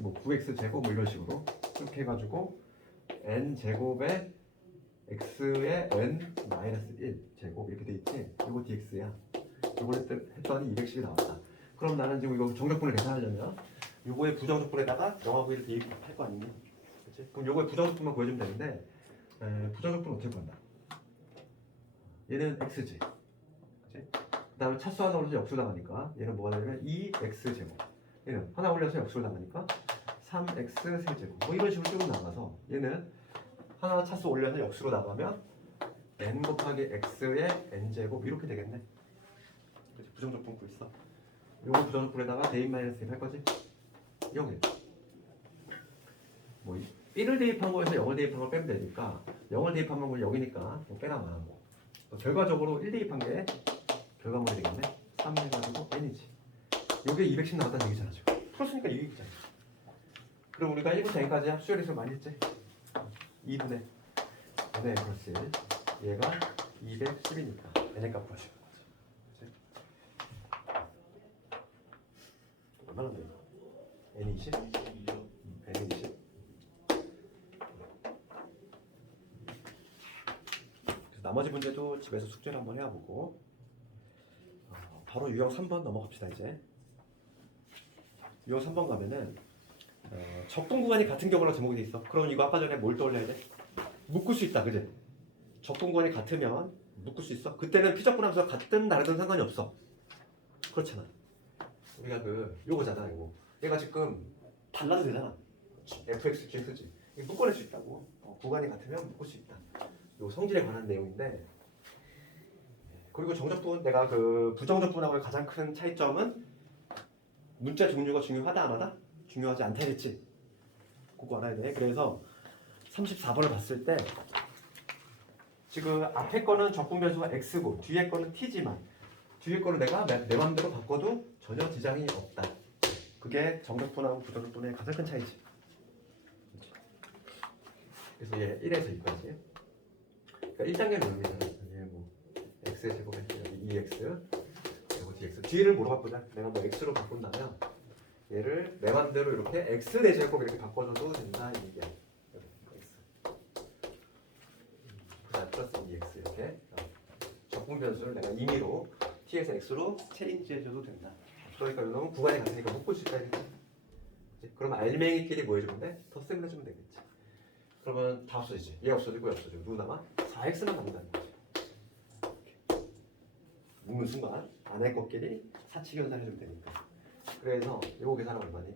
뭐 9x 제곱 뭐 이런 식으로 이렇게 해가지고 n 제곱에 x의 n 마이너스 1 제곱 이렇게 돼 있지. 이거 dx야. 이걸 했더니 210이 나왔다. 그럼 나는 지금 이거 정적분을 계산하려면 요거의 부정적분에다가 0하고 1을 대입할 거 아니니? 그치? 그럼 요거의 부정적분만 구해주면 되는데 부정적분은 어떻게 구한다? 얘는 x지. 그치? 그 다음에 차수 하나 올려서 역수 나가니까 얘는 뭐가 되냐면 2x 제곱. 얘는 하나 올려서 역수를 나가니까 3x 세제곱. 뭐 이런 식으로 쭉 나가서 얘는 하나 차수 올려서 역수로 나가면 n 곱하기 x의 n제곱 이렇게 되겠네. 그치? 부정적분 구 있어. 요거 부정적분에다가 대입 마이너스 대입 할 거지? 0일. 뭐 1을 대입한 거에서 0을 대입한 걸 빼면 되니까 0을 대입한 건 0이니까 뭐 빼나 마나고 결과적으로 1 대입한 게 결과물이 되겠네. 3 해가지고 n이지. 요게 210 나왔다는 얘기잖아. 지금 풀었으니까 이익이잖아. 그럼 우리가 1부터 n까지 합수열에서 많이 했지? 2분의 n의 플러스 1 얘가 210이니까 n의 값 구하시면 되지. 얼마나 돼? n이 20? n이 20? 나머지 문제도 집에서 숙제를 한번 해보고 바로 유형 3번 넘어갑시다. 이제 유형 3번 가면은 적분 구간이 같은 경우로 제목이 돼 있어. 그럼 이거 아까 전에 뭘 떠올려야 돼? 묶을 수 있다, 그지? 적분 구간이 같으면 묶을 수 있어. 그때는 피적분하면서 같든 다르든 상관이 없어. 그렇잖아. 우리가 요거잖아, 이거. 얘가 지금 달라도 되잖아. fx, gx지. 이거 묶어낼 수 있다고. 구간이 같으면 묶을 수 있다. 요 성질에 관한 내용인데. 그리고 정적분, 내가 부정적분하고의 가장 큰 차이점은 문자 종류가 중요하다 안 하다? 중요하지 않다 했지. 그거 알아야 돼. 그래서 34번을 봤을 때 지금 앞에 거는 적분 변수가 x고 뒤에 거는 t지만 뒤에 거는 내가 내 맘대로 바꿔도 전혀 지장이 없다. 그게 정적분하고 부정적분의 가장 큰 차이지. 그래서 얘 1에서 2까지. 그러니까 1단계는 의미잖아. 얘 뭐 x의 제곱에 여기 2x 그리고 dx. 뒤를 뭐로 바꾸자? 내가 뭐 x로 바꾼다면 얘를 내 맘대로 이렇게 x 대 제곱 이렇게 바꿔줘도 된다 이 얘기야. x. 그다음 플러스 2x 이렇게 적분 변수를 내가 임의로 t에서 x로 체인지해줘도 된다. 그러니까 이놈은 구간이 같으니까 묶을 수 있다 이거지. 그러면 알맹이끼리 뭐 해주면 돼? 덧셈을 해주면 되겠지. 그러면 다 없어지지. 얘 없어지고 얘 없어지고 누구 남아? 4x만 남는다는 거지. 묶는 순간 안에 것끼리 사치 계산해주면 되니까. 그래서 요거 계산하면 얼마니?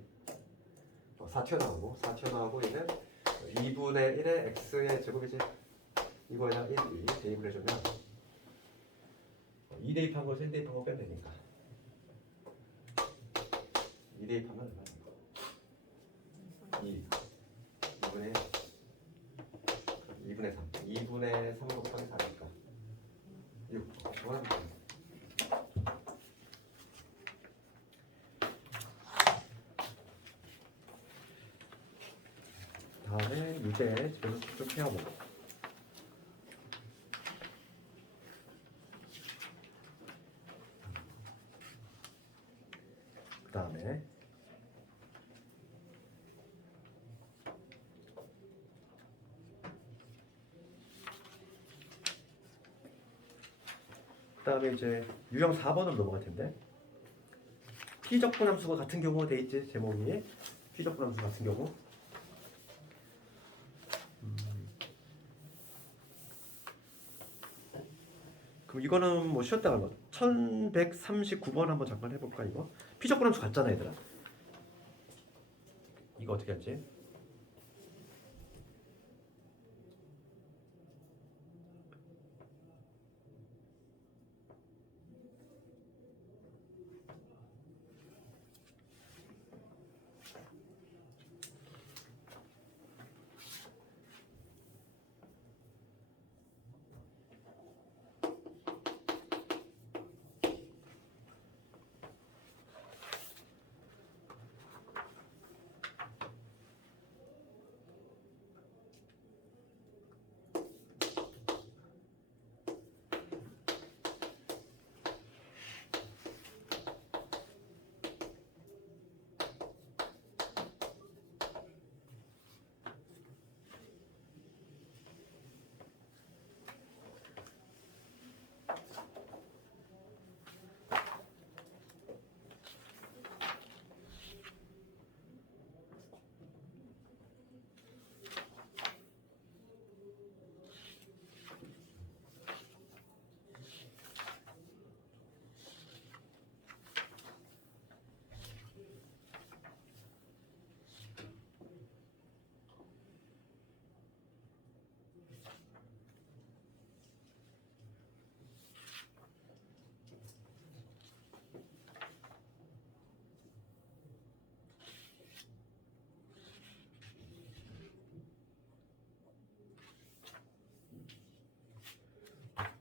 4 튀어나오고 4 튀어나오고 얘는 2분의 1의 x의 제곱이지. 이거에다 1, 2 대입을 해주면 2 대입한 거에서 1 대입한 거 빼면 되니까 2 대입하면 얼마야? 2분의 3 2분의 3 곱하기 4니까 6 저거랑 다음에 유제 집에서 쭉 해와보고 그 다음에 이제 유형 4번으로 넘어갈 텐데 피적분함수가 같은 경우 돼 있지. 제목이 피적분함수 같은 경우. 그럼 이거는 뭐 쉬었다가 뭐 1139번 한번 잠깐 해볼까. 이거 피적분함수 같잖아 얘들아. 이거 어떻게 했지?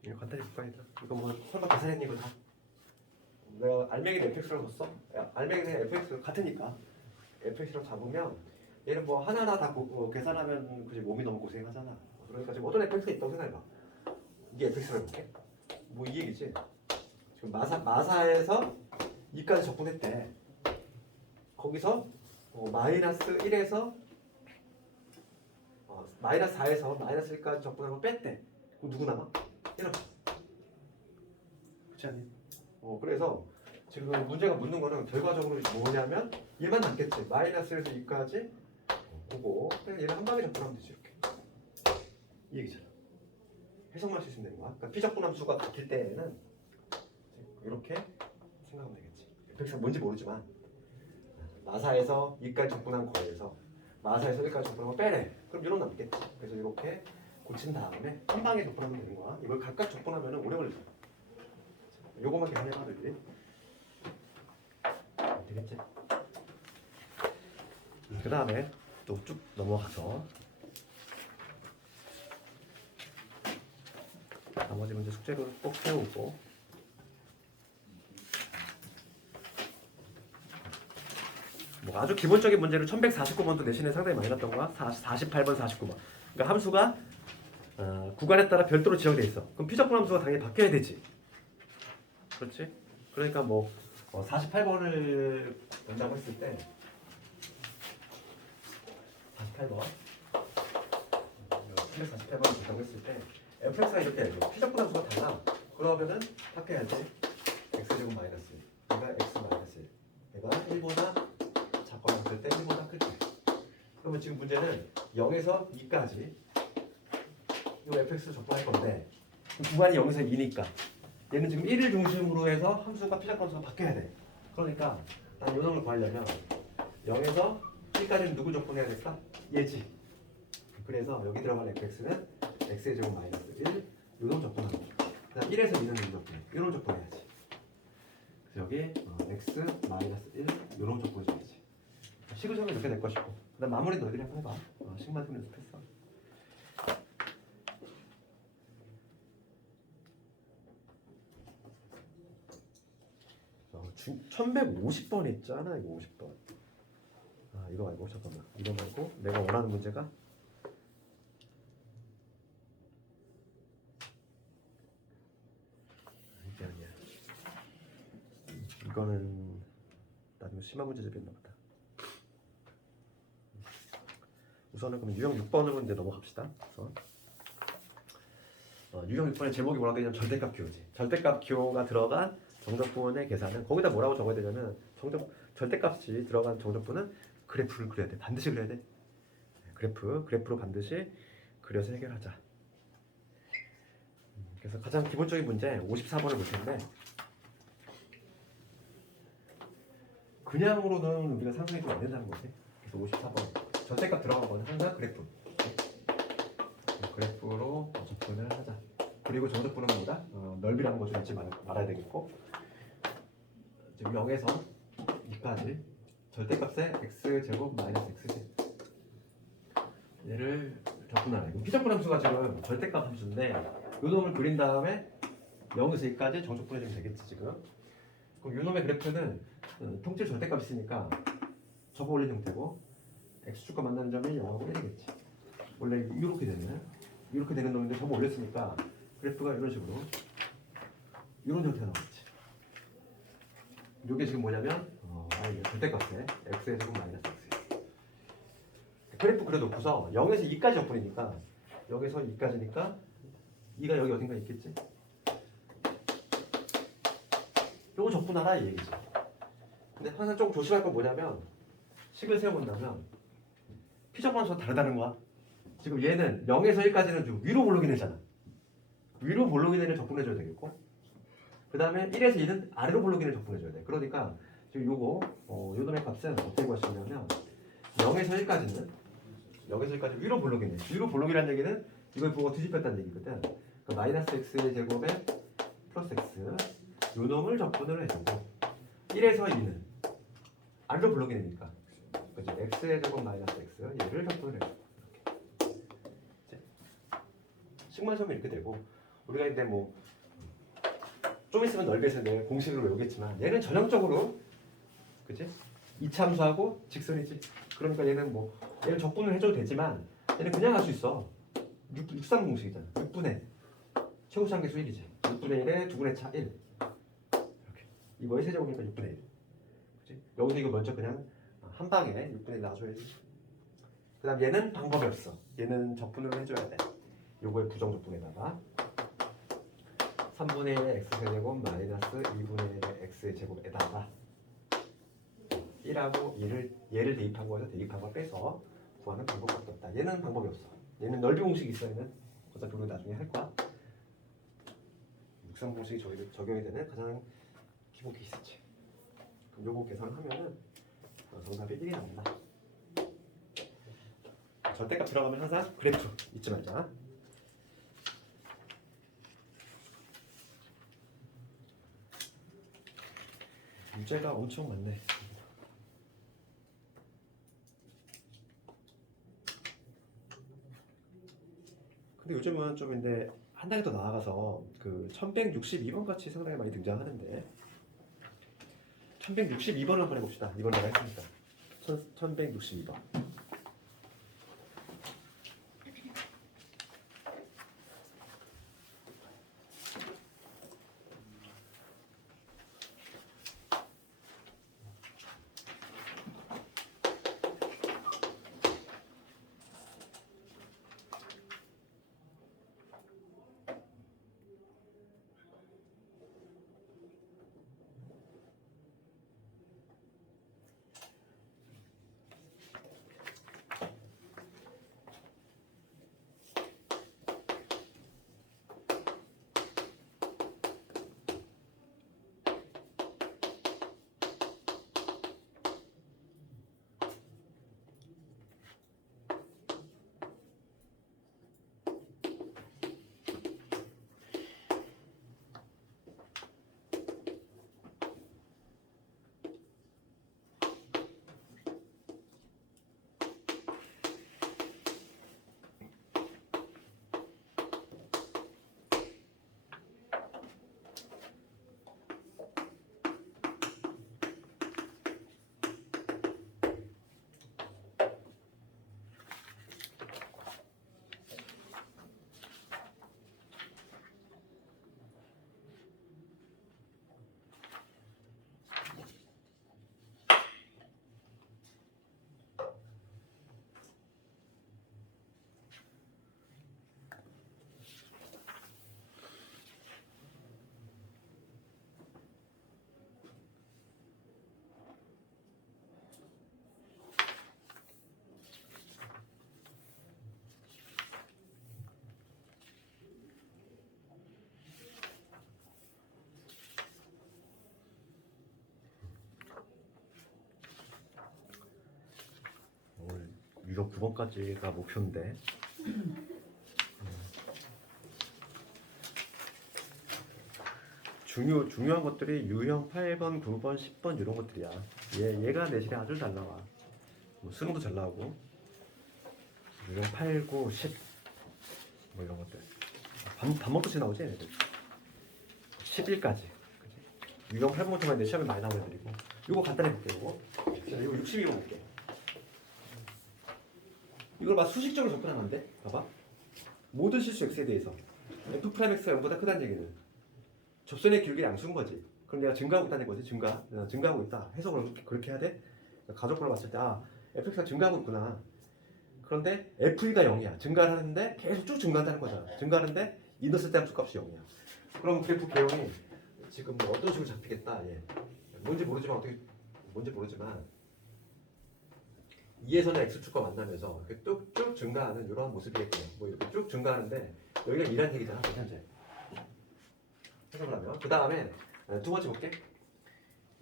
이거 간단히 볼까 얘들아. 이거 뭐 설마 계산했니 이거 다? 내가 알맹이는 fx라고 썼어? 알맹이는 fx 같으니까 fx로 잡으면 얘는 뭐 하나하나 다 계산하면 그지 몸이 너무 고생하잖아. 그러니까 지금 어떤 fx가 있다고 생각해봐. 이게 fx라고 볼게. 뭐 이 얘기지. 지금 마사에서 2까지 적분했대. 거기서 마이너스 1에서 마이너스 4에서 마이너스 1까지 적분한 거 뺐대. 그럼 누구 남아? 이렇게. 그렇지 않니? 그래서 지금 문제가 묻는 거는 결과적으로 뭐냐면 얘만 남겠지. 마이너스에서 2까지 보고 그냥 얘를 한 방에 적분하면 되지. 이렇게. 이 얘기잖아. 해석만 할 수 있으면 되는 거야. 그러니까 피적분함수가 같을 때에는 이렇게 생각하면 되겠지. fx가 뭔지 모르지만 마사에서 2까지 적분한 거에서 마사에서 1까지 적분한 거 빼래. 그럼 이런 남겠지. 그래서 이렇게 고친 다음에 한 방에 적분하면 되는 거야. 이걸 각각 적분하면 오래 걸리잖아. 요거만 계산해봐 되지. 되겠지? 그 다음에 또 쭉 넘어가서 나머지 문제 숙제를 꼭 세우고 뭐 아주 기본적인 문제를 1149번도 내신에 상당히 많이 났던 거야. 48번, 49번. 그러니까 함수가 구간에 따라 별도로 지정돼 있어. 그럼 피적분 함수가 당연히 바뀌어야 되지. 그렇지? 그러니까 뭐 48번을 연다고 했을 때 48번 348번을 연다고 했을 때 fx가 이렇게 해야죠. 피적분 함수가 달라. 그러면은 바뀌어야지. x제곱 마이너스 1 얘가 x 마이너스 1 얘가 1보다 작거나 그럴 때 1보다 딱 끝이야. 그러면 지금 문제는 0에서 2까지 이 fx 적분할 건데 구간이 0에서 2니까 얘는 지금 1을 중심으로 해서 함수가 피자함수가 바뀌어야 돼. 그러니까 난 요 놈을 구하려면 0에서 1까지는 누구 적분해야 될까? 얘지. 그래서 여기 들어간 fx는 x의 제곱 마이너스 1 요놈 적분하고 그다음 1에서 2는 누구 적분해? 요놈 적분해야지. 그래서 여기 x 마이너스 1 요놈 적분해줘야지. 식을 적으면 이렇게 될 것이고 그다음 마무리 너희들이 한번 해봐. 식만 좀 연습했어. 1150번 있잖아. 이거 50번. 이거 말고 잠깐만. 이거 말고 내가 원하는 문제가 이게 아니야. 이거는 나중에 심한 문제집이었나 보다. 우선은 그럼 유형 6번으로 이제 넘어갑시다. 우선. 유형 6번의 제목이 뭐라고 되냐면 절대값 기호지. 절대값 기호가 들어간 정적분의 계산은 거기다 뭐라고 적어야 되냐면 절대값이 들어간 정적분은 그래프를 그려야 돼. 반드시 그려야 돼. 그래프로 반드시 그려서 해결하자. 그래서 가장 기본적인 문제 54번을 볼 텐데 그냥으로는 우리가 상상이 좀 안 된다는 거지. 그래서 54번 절대값 들어간 거는 항상 그래프로 접근을 하자. 그리고 정적분은 뭐다? 넓이라는 거 좀 잊지 말아야 되겠고 지금 0에서 2까지 절대값의 x제곱 마이너스 x제곱 얘를 접근하라. 이거 피적분 함수가 지금 절대값 함수인데 요 놈을 그린 다음에 0에서 2까지 정적분해주면 되겠지 지금. 그럼 요 놈의 그래프는 통칠 절대값 있으니까 접어 올린 형태고 x축과 만나는 점이 0하고 1이겠지. 원래 이렇게 되는 놈인데 접어 올렸으니까 그래프가 이런 식으로 이런 형태가 나오겠지. 이게 지금 뭐냐면 절대값에 x의 제곱 마이너스 x. 그래프 그려놓고서 0에서 2까지 적분이니까 0에서 2까지니까 2가 여기 어딘가 있겠지. 요거 적분하라 이 얘기지. 근데 항상 조금 조심할 건 뭐냐면 식을 세워본다면 피적분함수가 다르다는 거야. 지금 얘는 0에서 1까지는 위로 볼록이 내잖아. 위로 볼록이 내를 적분해줘야 되겠고 그 다음에 1에서 2는 아래로 볼록이를 적분해줘야 돼. 그러니까 지금 요거 요 놈의 값은 어떻게 구하시냐면 0에서 1까지 위로 볼록이네. 위로 볼록이라는 얘기는 이걸 보고 뒤집혔다는 얘기거든. 그러니까 마이너스 x의 제곱에 플러스 x 요 놈을 적분을 해주고 1에서 2는 아래로 볼록이 되니까 그치? x의 제곱 마이너스 x 얘를 적분을 해주고 이렇게 식만점이 이렇게 되고 우리가 이제 뭐 좀 있으면 넓이에서 내 공식으로 외우겠지만 얘는 전형적으로 그치? 이차함수하고 직선이지. 그러니까 얘는 얘는 적분을 해줘도 되지만 얘는 그냥 할 수 있어. 63 공식이잖아. 6분의 최우수한계수 1이지. 6분의 1에 2분의 차 1 이렇게 이거의 세제곱이니까 6분의 1 그치? 여기서 이거 먼저 그냥 한 방에 6분의 1 놔줘야지. 그 다음 얘는 방법이 없어. 얘는 적분을 해줘야 돼. 요거의 부정적분에다가 3분의 1의 x제곱 마이너스 2분의 1의 x제곱에다가 1하고 얘를 대입한 거에서 대입한 걸 빼서 구하는 방법밖에 없다. 얘는 방법이 없어. 얘는 넓이 공식이 있어. 얘는 어차피 우리 나중에 할 거야. 육상 공식이 적용이 되는 가장 기본 케이스지. 그럼 요거 계산하면은 정답이 1이 나옵니다. 절대값 들어가면 항상 그래프 잊지 말자. 문제가 엄청 많네. 근데 요즘은 좀 근데 한 단계 더 나아가서 그 1162번 같이 상당히 많이 등장하는데 1162번을 한번 해봅시다. 이번 내가 했으니까 1162번. 유형 9번까지가 목표인데. 중요한 것들이 유형 8번, 9번, 10번 이런 것들이야. 얘가 내신에 아주 잘 나와. 뭐 수능도 잘 나오고. 유형 8, 9, 10. 뭐 이런 것들. 밥 먹듯이 나오지 얘네들. 11까지. 유형 8번부터만 내 시험에 많이 나오는 애들이고. 이거 간단히 볼게. 이거 62번 볼게. 이걸 막 수식적으로 접근하면 돼. 봐봐. 모든 실수 x에 대해서 f 프라임 x가 0보다 크다는 얘기는 접선의 길게 양수인 거지. 그럼 내가 증가하고 있다는 거지. 증가하고 있다. 해석을 그렇게 해야 돼. 가족으로 봤을 때 fx가 증가하고 있구나. 그런데 f가 0이야. 증가를 하는데 계속 쭉 증가한다는 거잖아. 증가하는데 인더스 때 함수 값이 0이야. 그럼 그래프 개형이 지금 뭐 어떤 식으로 잡히겠다. 뭔지 모르지만 2에서는 x축과 만나면서 쭉 증가하는 이런 모습이겠고요. 뭐 이렇게 쭉 증가하는데 여기가 2란 얘기잖아. 현재. 해석을 하면 그 다음에 두 번째 볼게.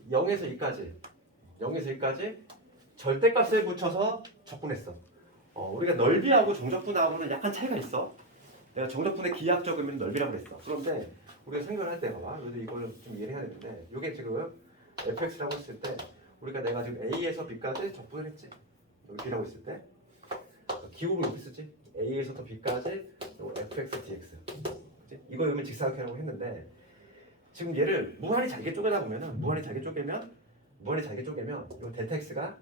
0에서 2까지 절대값을 붙여서 접근했어. 우리가 넓이하고 정적분하고는 약간 차이가 있어. 내가 정적분의 기하학적 의미는 넓이라고 했어. 그런데 우리가 생각을 할 때 봐봐. 이걸 좀 이해해야 되는데 이게 지금 fx라고 했을 때 내가 지금 a에서 b까지 적분을 했지. 여기 b라고 했을 때 기호를 이렇게 쓰지. a에서부터 b까지 fx dx. 그치? 이거 의미 직사각형이라고 했는데 지금 얘를 무한히 잘게 쪼개다 보면은 무한히 잘게 쪼개면 이 델타 x가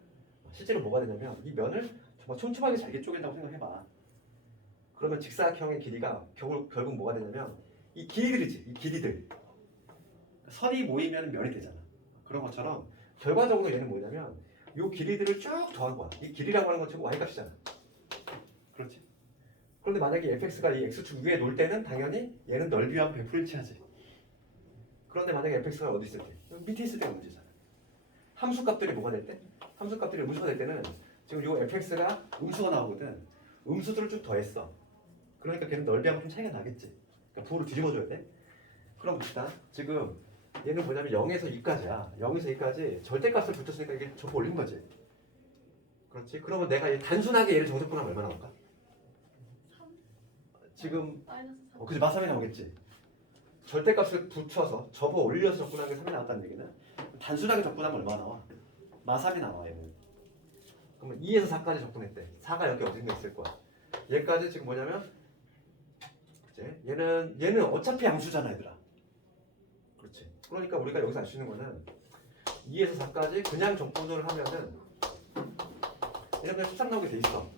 실제로 뭐가 되냐면 이 면을 정말 촘촘하게 잘게 쪼갠다고 생각해봐. 그러면 직사각형의 길이가 결국 뭐가 되냐면 이 길이들이지. 이 길이들 선이 모이면 면이 되잖아. 그런 것처럼 결과적으로 얘는 뭐냐면 이 길이들을 쭉 더한 거야. 이 길이라고 하는 건 지금 y값이잖아. 그렇지? 그런데 만약에 fx가 이 x축 위에 놀 때는 당연히 얘는 넓이와 100% 일치하지. 그런데 만약에 fx가 어디 있을 때? 밑에 있을 때가 문제잖아. 함수값들이 뭐가 될 때? 함수값들이 음수가 될 때는 지금 이 fx가 음수가 나오거든. 음수들을 쭉 더했어. 그러니까 걔는 넓이하고 좀 차이가 나겠지. 그러니까 부호를 뒤집어줘야 돼. 그럼 봅시다. 지금 얘는 뭐냐면 0에서 2까지야. 0에서 2까지 절대값을 붙였으니까 이게 접어 올린 거지. 그렇지? 그러면 내가 단순하게 얘를 정적분하면 얼마 나올까? 3? 지금 마이너스 3. 그치 마삼이 나오겠지. 절대값을 붙여서 접어 올려서 접근하는 게 3이 나왔다는 얘기는 단순하게 접근하면 얼마 나와? 마삼이 나와 얘는. 그러면 2에서 4까지 접근했대. 4가 여기 어딘가 있을 거야. 얘까지 지금 뭐냐면 그치? 얘는 어차피 양수잖아 얘들아. 그렇지. 그러니까 우리가 여기서 알 수 있는 거는 2에서 4까지 그냥 접근을 하면은 얘는 그냥 13 나오게 돼 있어.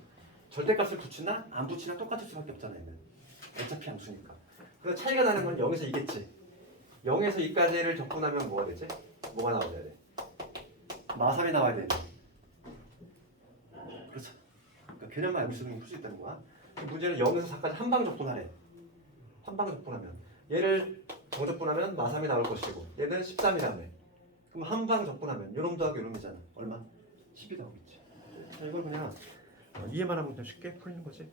절대값을 붙이나 안 붙이나 똑같을 수밖에 없잖아 얘는. 어차피 양수니까. 그래서 차이가 나는 건 0에서 2겠지. 0에서 2까지를 접근하면 뭐가 되지? 뭐가 나와야 돼? 마삼이 나와야 돼. 그렇죠. 그러니까 개념만 알고 있으면 풀 수 있다는 거야. 문제는 0에서 4까지 한 방 접근하래. 한 방 접근하면 얘를 정접분하면 마삼이 나올 것이고 얘는 13이라네. 그럼 한 방 접근하면 요놈 더하기 요놈이잖아. 얼마? 10이 나오겠지. 자, 이걸 그냥 이해만 하면 그냥 쉽게 풀리는 거지.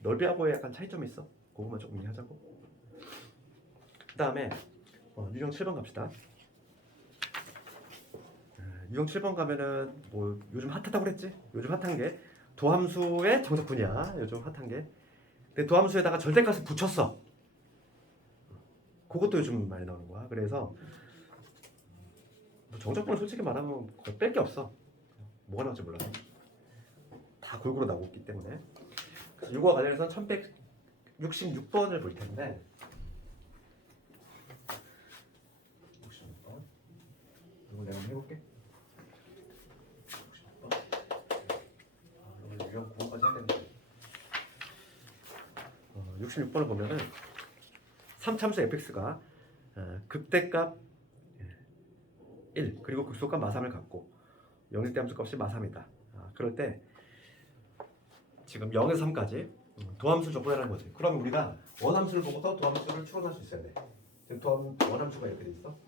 넓이하고의 약간 차이점이 있어. 그거만 조금 이해하자고. 그 다음에 유형 7번 갑시다. 유형 7번 가면은 뭐 요즘 핫하다고 그랬지? 요즘 핫한 게 도함수의 정적분이야. 요즘 핫한 게. 근데 도함수에다가 절대값을 붙였어. 그것도 요즘 많이 나오는 거야. 그래서 뭐 정적분은 솔직히 말하면 거의 뺄 게 없어. 뭐가 나올지 몰라. 다 골고루 나오고 있기 때문에. 그래서 이거와 관련해서는 1166번을 볼 텐데 66번 이거 내가 한번 해볼게. 66번 오늘 유형 9번까지 해야 되는데 66번을 보면은 3참수 fx가 극대값 1 그리고 극소값 마삼을 갖고 0일 때 함수값이 마삼이다. 그럴 때 지금 0에서 3까지 도함수를 접근하라는 거지. 그럼 우리가 원함수를 보고서 도함수를 추론할 수 있어야 돼. 지금 원함수가 이렇게 돼 있어.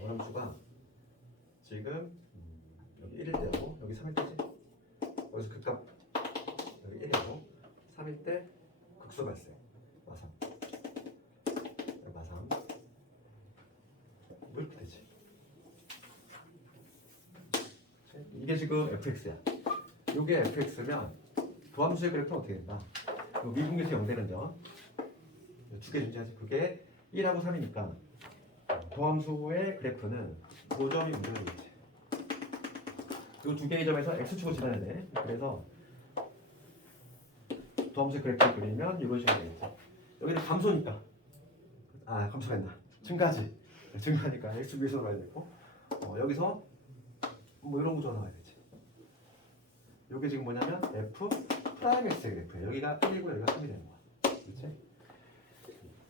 원함수가 지금 여기 1일 때하고 여기 3일 때지. 여기서 극값 여기 1이고 3일 때 극소 발생 마삼. 마삼 뭐 이렇게 되지. 이게 지금 fx야. 요게 fx면 도함수의 그래프는 어떻게 된다? 요 미분계수 0되는 점 두 개 존재하지. 그게 1하고 3이니까 도함수의 그래프는 그 점이 문제가 되겠지. 이 두 개의 점에서 x축을 지나야 돼. 그래서 도함수의 그래프를 그리면 이런 식으로 되겠지. 여기는 감소니까 감소가 있나? 증가지. 증가니까 x 위에서 나와야 되고 여기서 뭐 이런 구조가 나와야 되지. 이게 지금 뭐냐면 f 프라임 x의 그래프예요. 여기가 1이고 여기가 3이 되는 거야. 그렇지?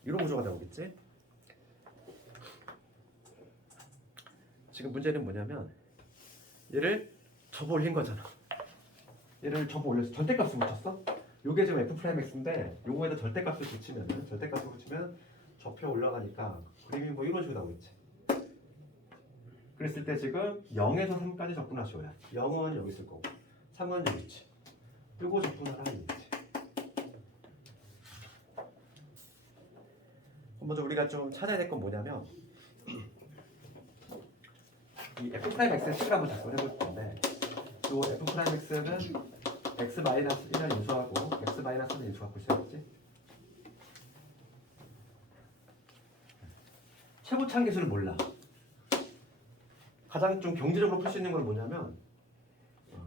이런 구조가 나오겠지? 지금 문제는 뭐냐면 얘를 접어 올린 거잖아. 얘를 접어 올려서 절대값을 붙였어? 요게 지금 f 프라임 x인데 요거에다 절대값을 붙이면 접혀 올라가니까 그림이 뭐 이런 식으로 나오겠지. 그랬을 때 지금 0에서 3까지 접근하셔야 0은 여기 있을 거고 3은 여기 있지. 요거 접근하라는 얘기지. 먼저 우리가 좀 찾아야 될 건 뭐냐면 이 f 프라임 x의 식을 한번 작성해 볼 건데 요 f 프라임 x는 x 마이너스 1을 인수하고 x 마이너스 1을 인수하고 있어야지. 최고차항계수를 몰라. 가장 좀 경제적으로 풀 수 있는 건 뭐냐면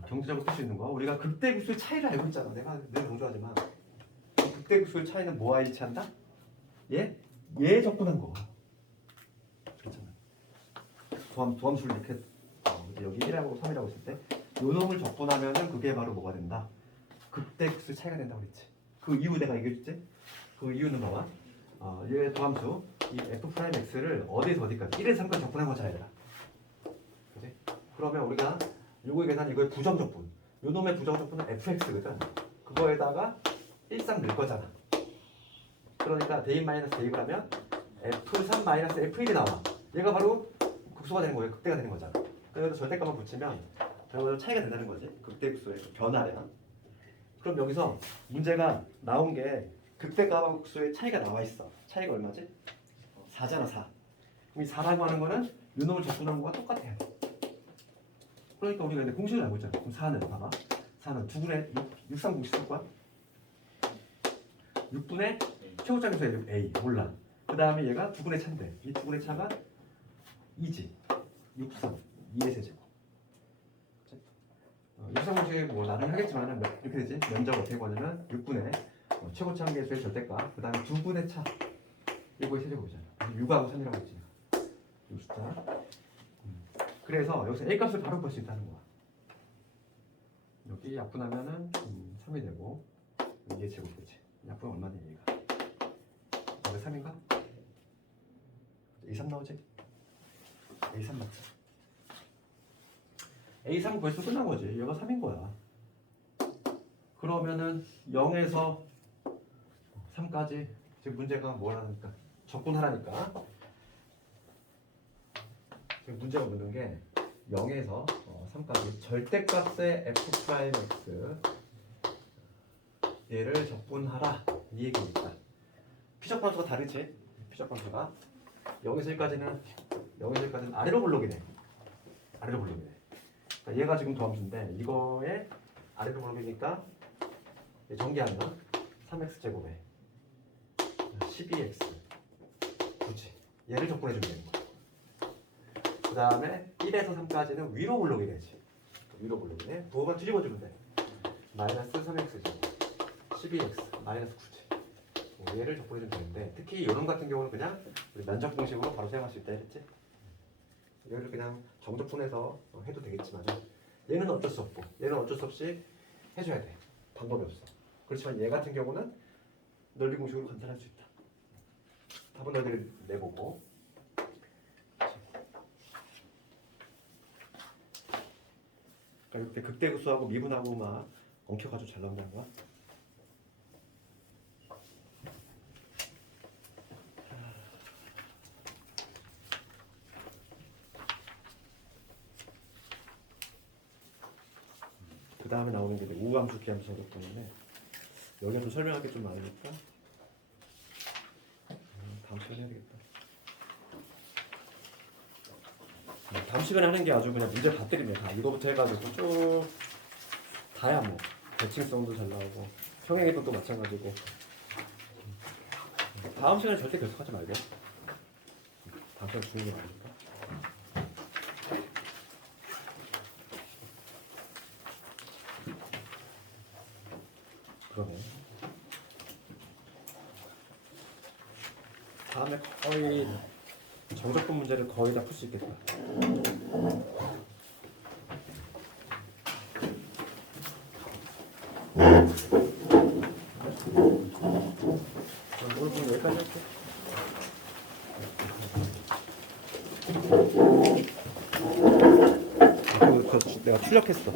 경제적으로 풀 수 있는 거 우리가 극대급수의 차이를 알고 있잖아. 내가 늘 강조하지만 극대급수의 차이는 뭐와 일치한다? 얘 접근한 거. 그렇잖아. 도함수를 이렇게 여기 1하고 3이라고 있을 때 요놈을 접근하면은 그게 바로 뭐가 된다? 극대급수의 차이가 된다고 그랬지. 그 이유 내가 얘기해줬지? 그 이유는 봐봐. 얘 도함수 이 f 프라임 x를 어디에서 어디까지 1에서 3까지 접근한 거 잘 알아. 그지? 그러면 우리가 요거의 계산 이거의 부정 적분 요 놈의 부정 적분은 fx거든. 그거에다가 1쌍 넣을 거잖아. 그러니까 대입 마이너스 대입을 하면 f3 마이너스 f1이 나와. 얘가 바로 극소가 되는 거예요. 극대가 되는 거잖아. 그래서 절대값만 붙이면 결국은 차이가 된다는 거지. 극대극소의 변화량. 그럼 여기서 문제가 나온 게 극대값과 극소의 차이가 나와 있어. 차이가 얼마지? 4잖아 4. 그럼 이 4라고 하는 거는 요 놈을 접근한 거와 똑같아요. 그러니까 우리가 근데 공식을 알고 있잖아. 그럼 4는 봐봐. 4는 2분의 6상 공식 쓸 거야. 6분의 최고차계수 A 몰라. 그 다음에 얘가 2분의 차인데 이 2분의 차가 2지. 6상 2의 세제곱. 6상 공식 뭐 나중에 하겠지만 이렇게 되지. 면적 어떻게 구하냐면 6분의 최고차계수의 절대값 그 다음에 2분의 차 이거의 세제곱이잖아. 6하고 3이라고 했지. 이 숫자. 그래서 여기서 A 값을 바로 볼 수 있다는 거야. 여기 약분하면은 3이 되고 2의 제곱이지. 약분 얼마냐 얘가? 여기 3인가? A3 나오지? A3 맞지? A3 구했으면 끝난 거지. 얘가 3인 거야. 그러면은 0에서 3까지 지금 문제가 뭐라니까? 접근하라니까. 지금 문제가 묻는 게 0에서 3까지 절대값의 f 프라임 x 얘를 적분하라 이 얘기니까. 피적 관수가 다르지. 피적 관수가 0에서 1까지는 아래로 블록이네. 아래로 블록이네. 그러니까 얘가 지금 도함수인데 이거에 아래로 블록이니까 전개하면 3x 제곱에 12x 굳이 얘를 적분해 주면 되는 거야. 그 다음에 1에서 3까지는 위로 블록이 되지. 위로 블록이네. 부호만 뒤집어주면 돼. 마이너스 3x 제곱 12x 마이너스 9지. 얘를 적분해주면 되는데 특히 이런 같은 경우는 그냥 우리 면적 공식으로 바로 사용할 수 있다 했지. 얘를 그냥 정적분해서 해도 되겠지만 얘는 어쩔 수 없고 얘는 어쩔 수 없이 해줘야 돼. 방법이 없어. 그렇지만 얘 같은 경우는 넓이 공식으로 관찰할 수 있다. 답은 너희들이 내보고 그러니까 이렇게 극대극소하고 미분하고 막 엉켜가지고 잘 나온다는 거야. 그 다음에 나오는 게 우함수, 기함수 때문에 여기가 좀 설명할 게 좀 많으니까 다음 시간에 해야 되겠다. 다음 시간에 하는 게 아주 그냥 문제 다 때리네. 다 이거부터 해가지고 쭉 다야 뭐 대칭성도 잘 나오고 평행이동도 마찬가지고. 다음 시간에 절대 계속하지 말게. 다음 시간 주는 게 많으니까. 그러네. 다음에 거의 정적분 문제를 거의 다 풀 수 있겠다. 그럼 오늘 공 여기까지 할게. 내가 출력했어.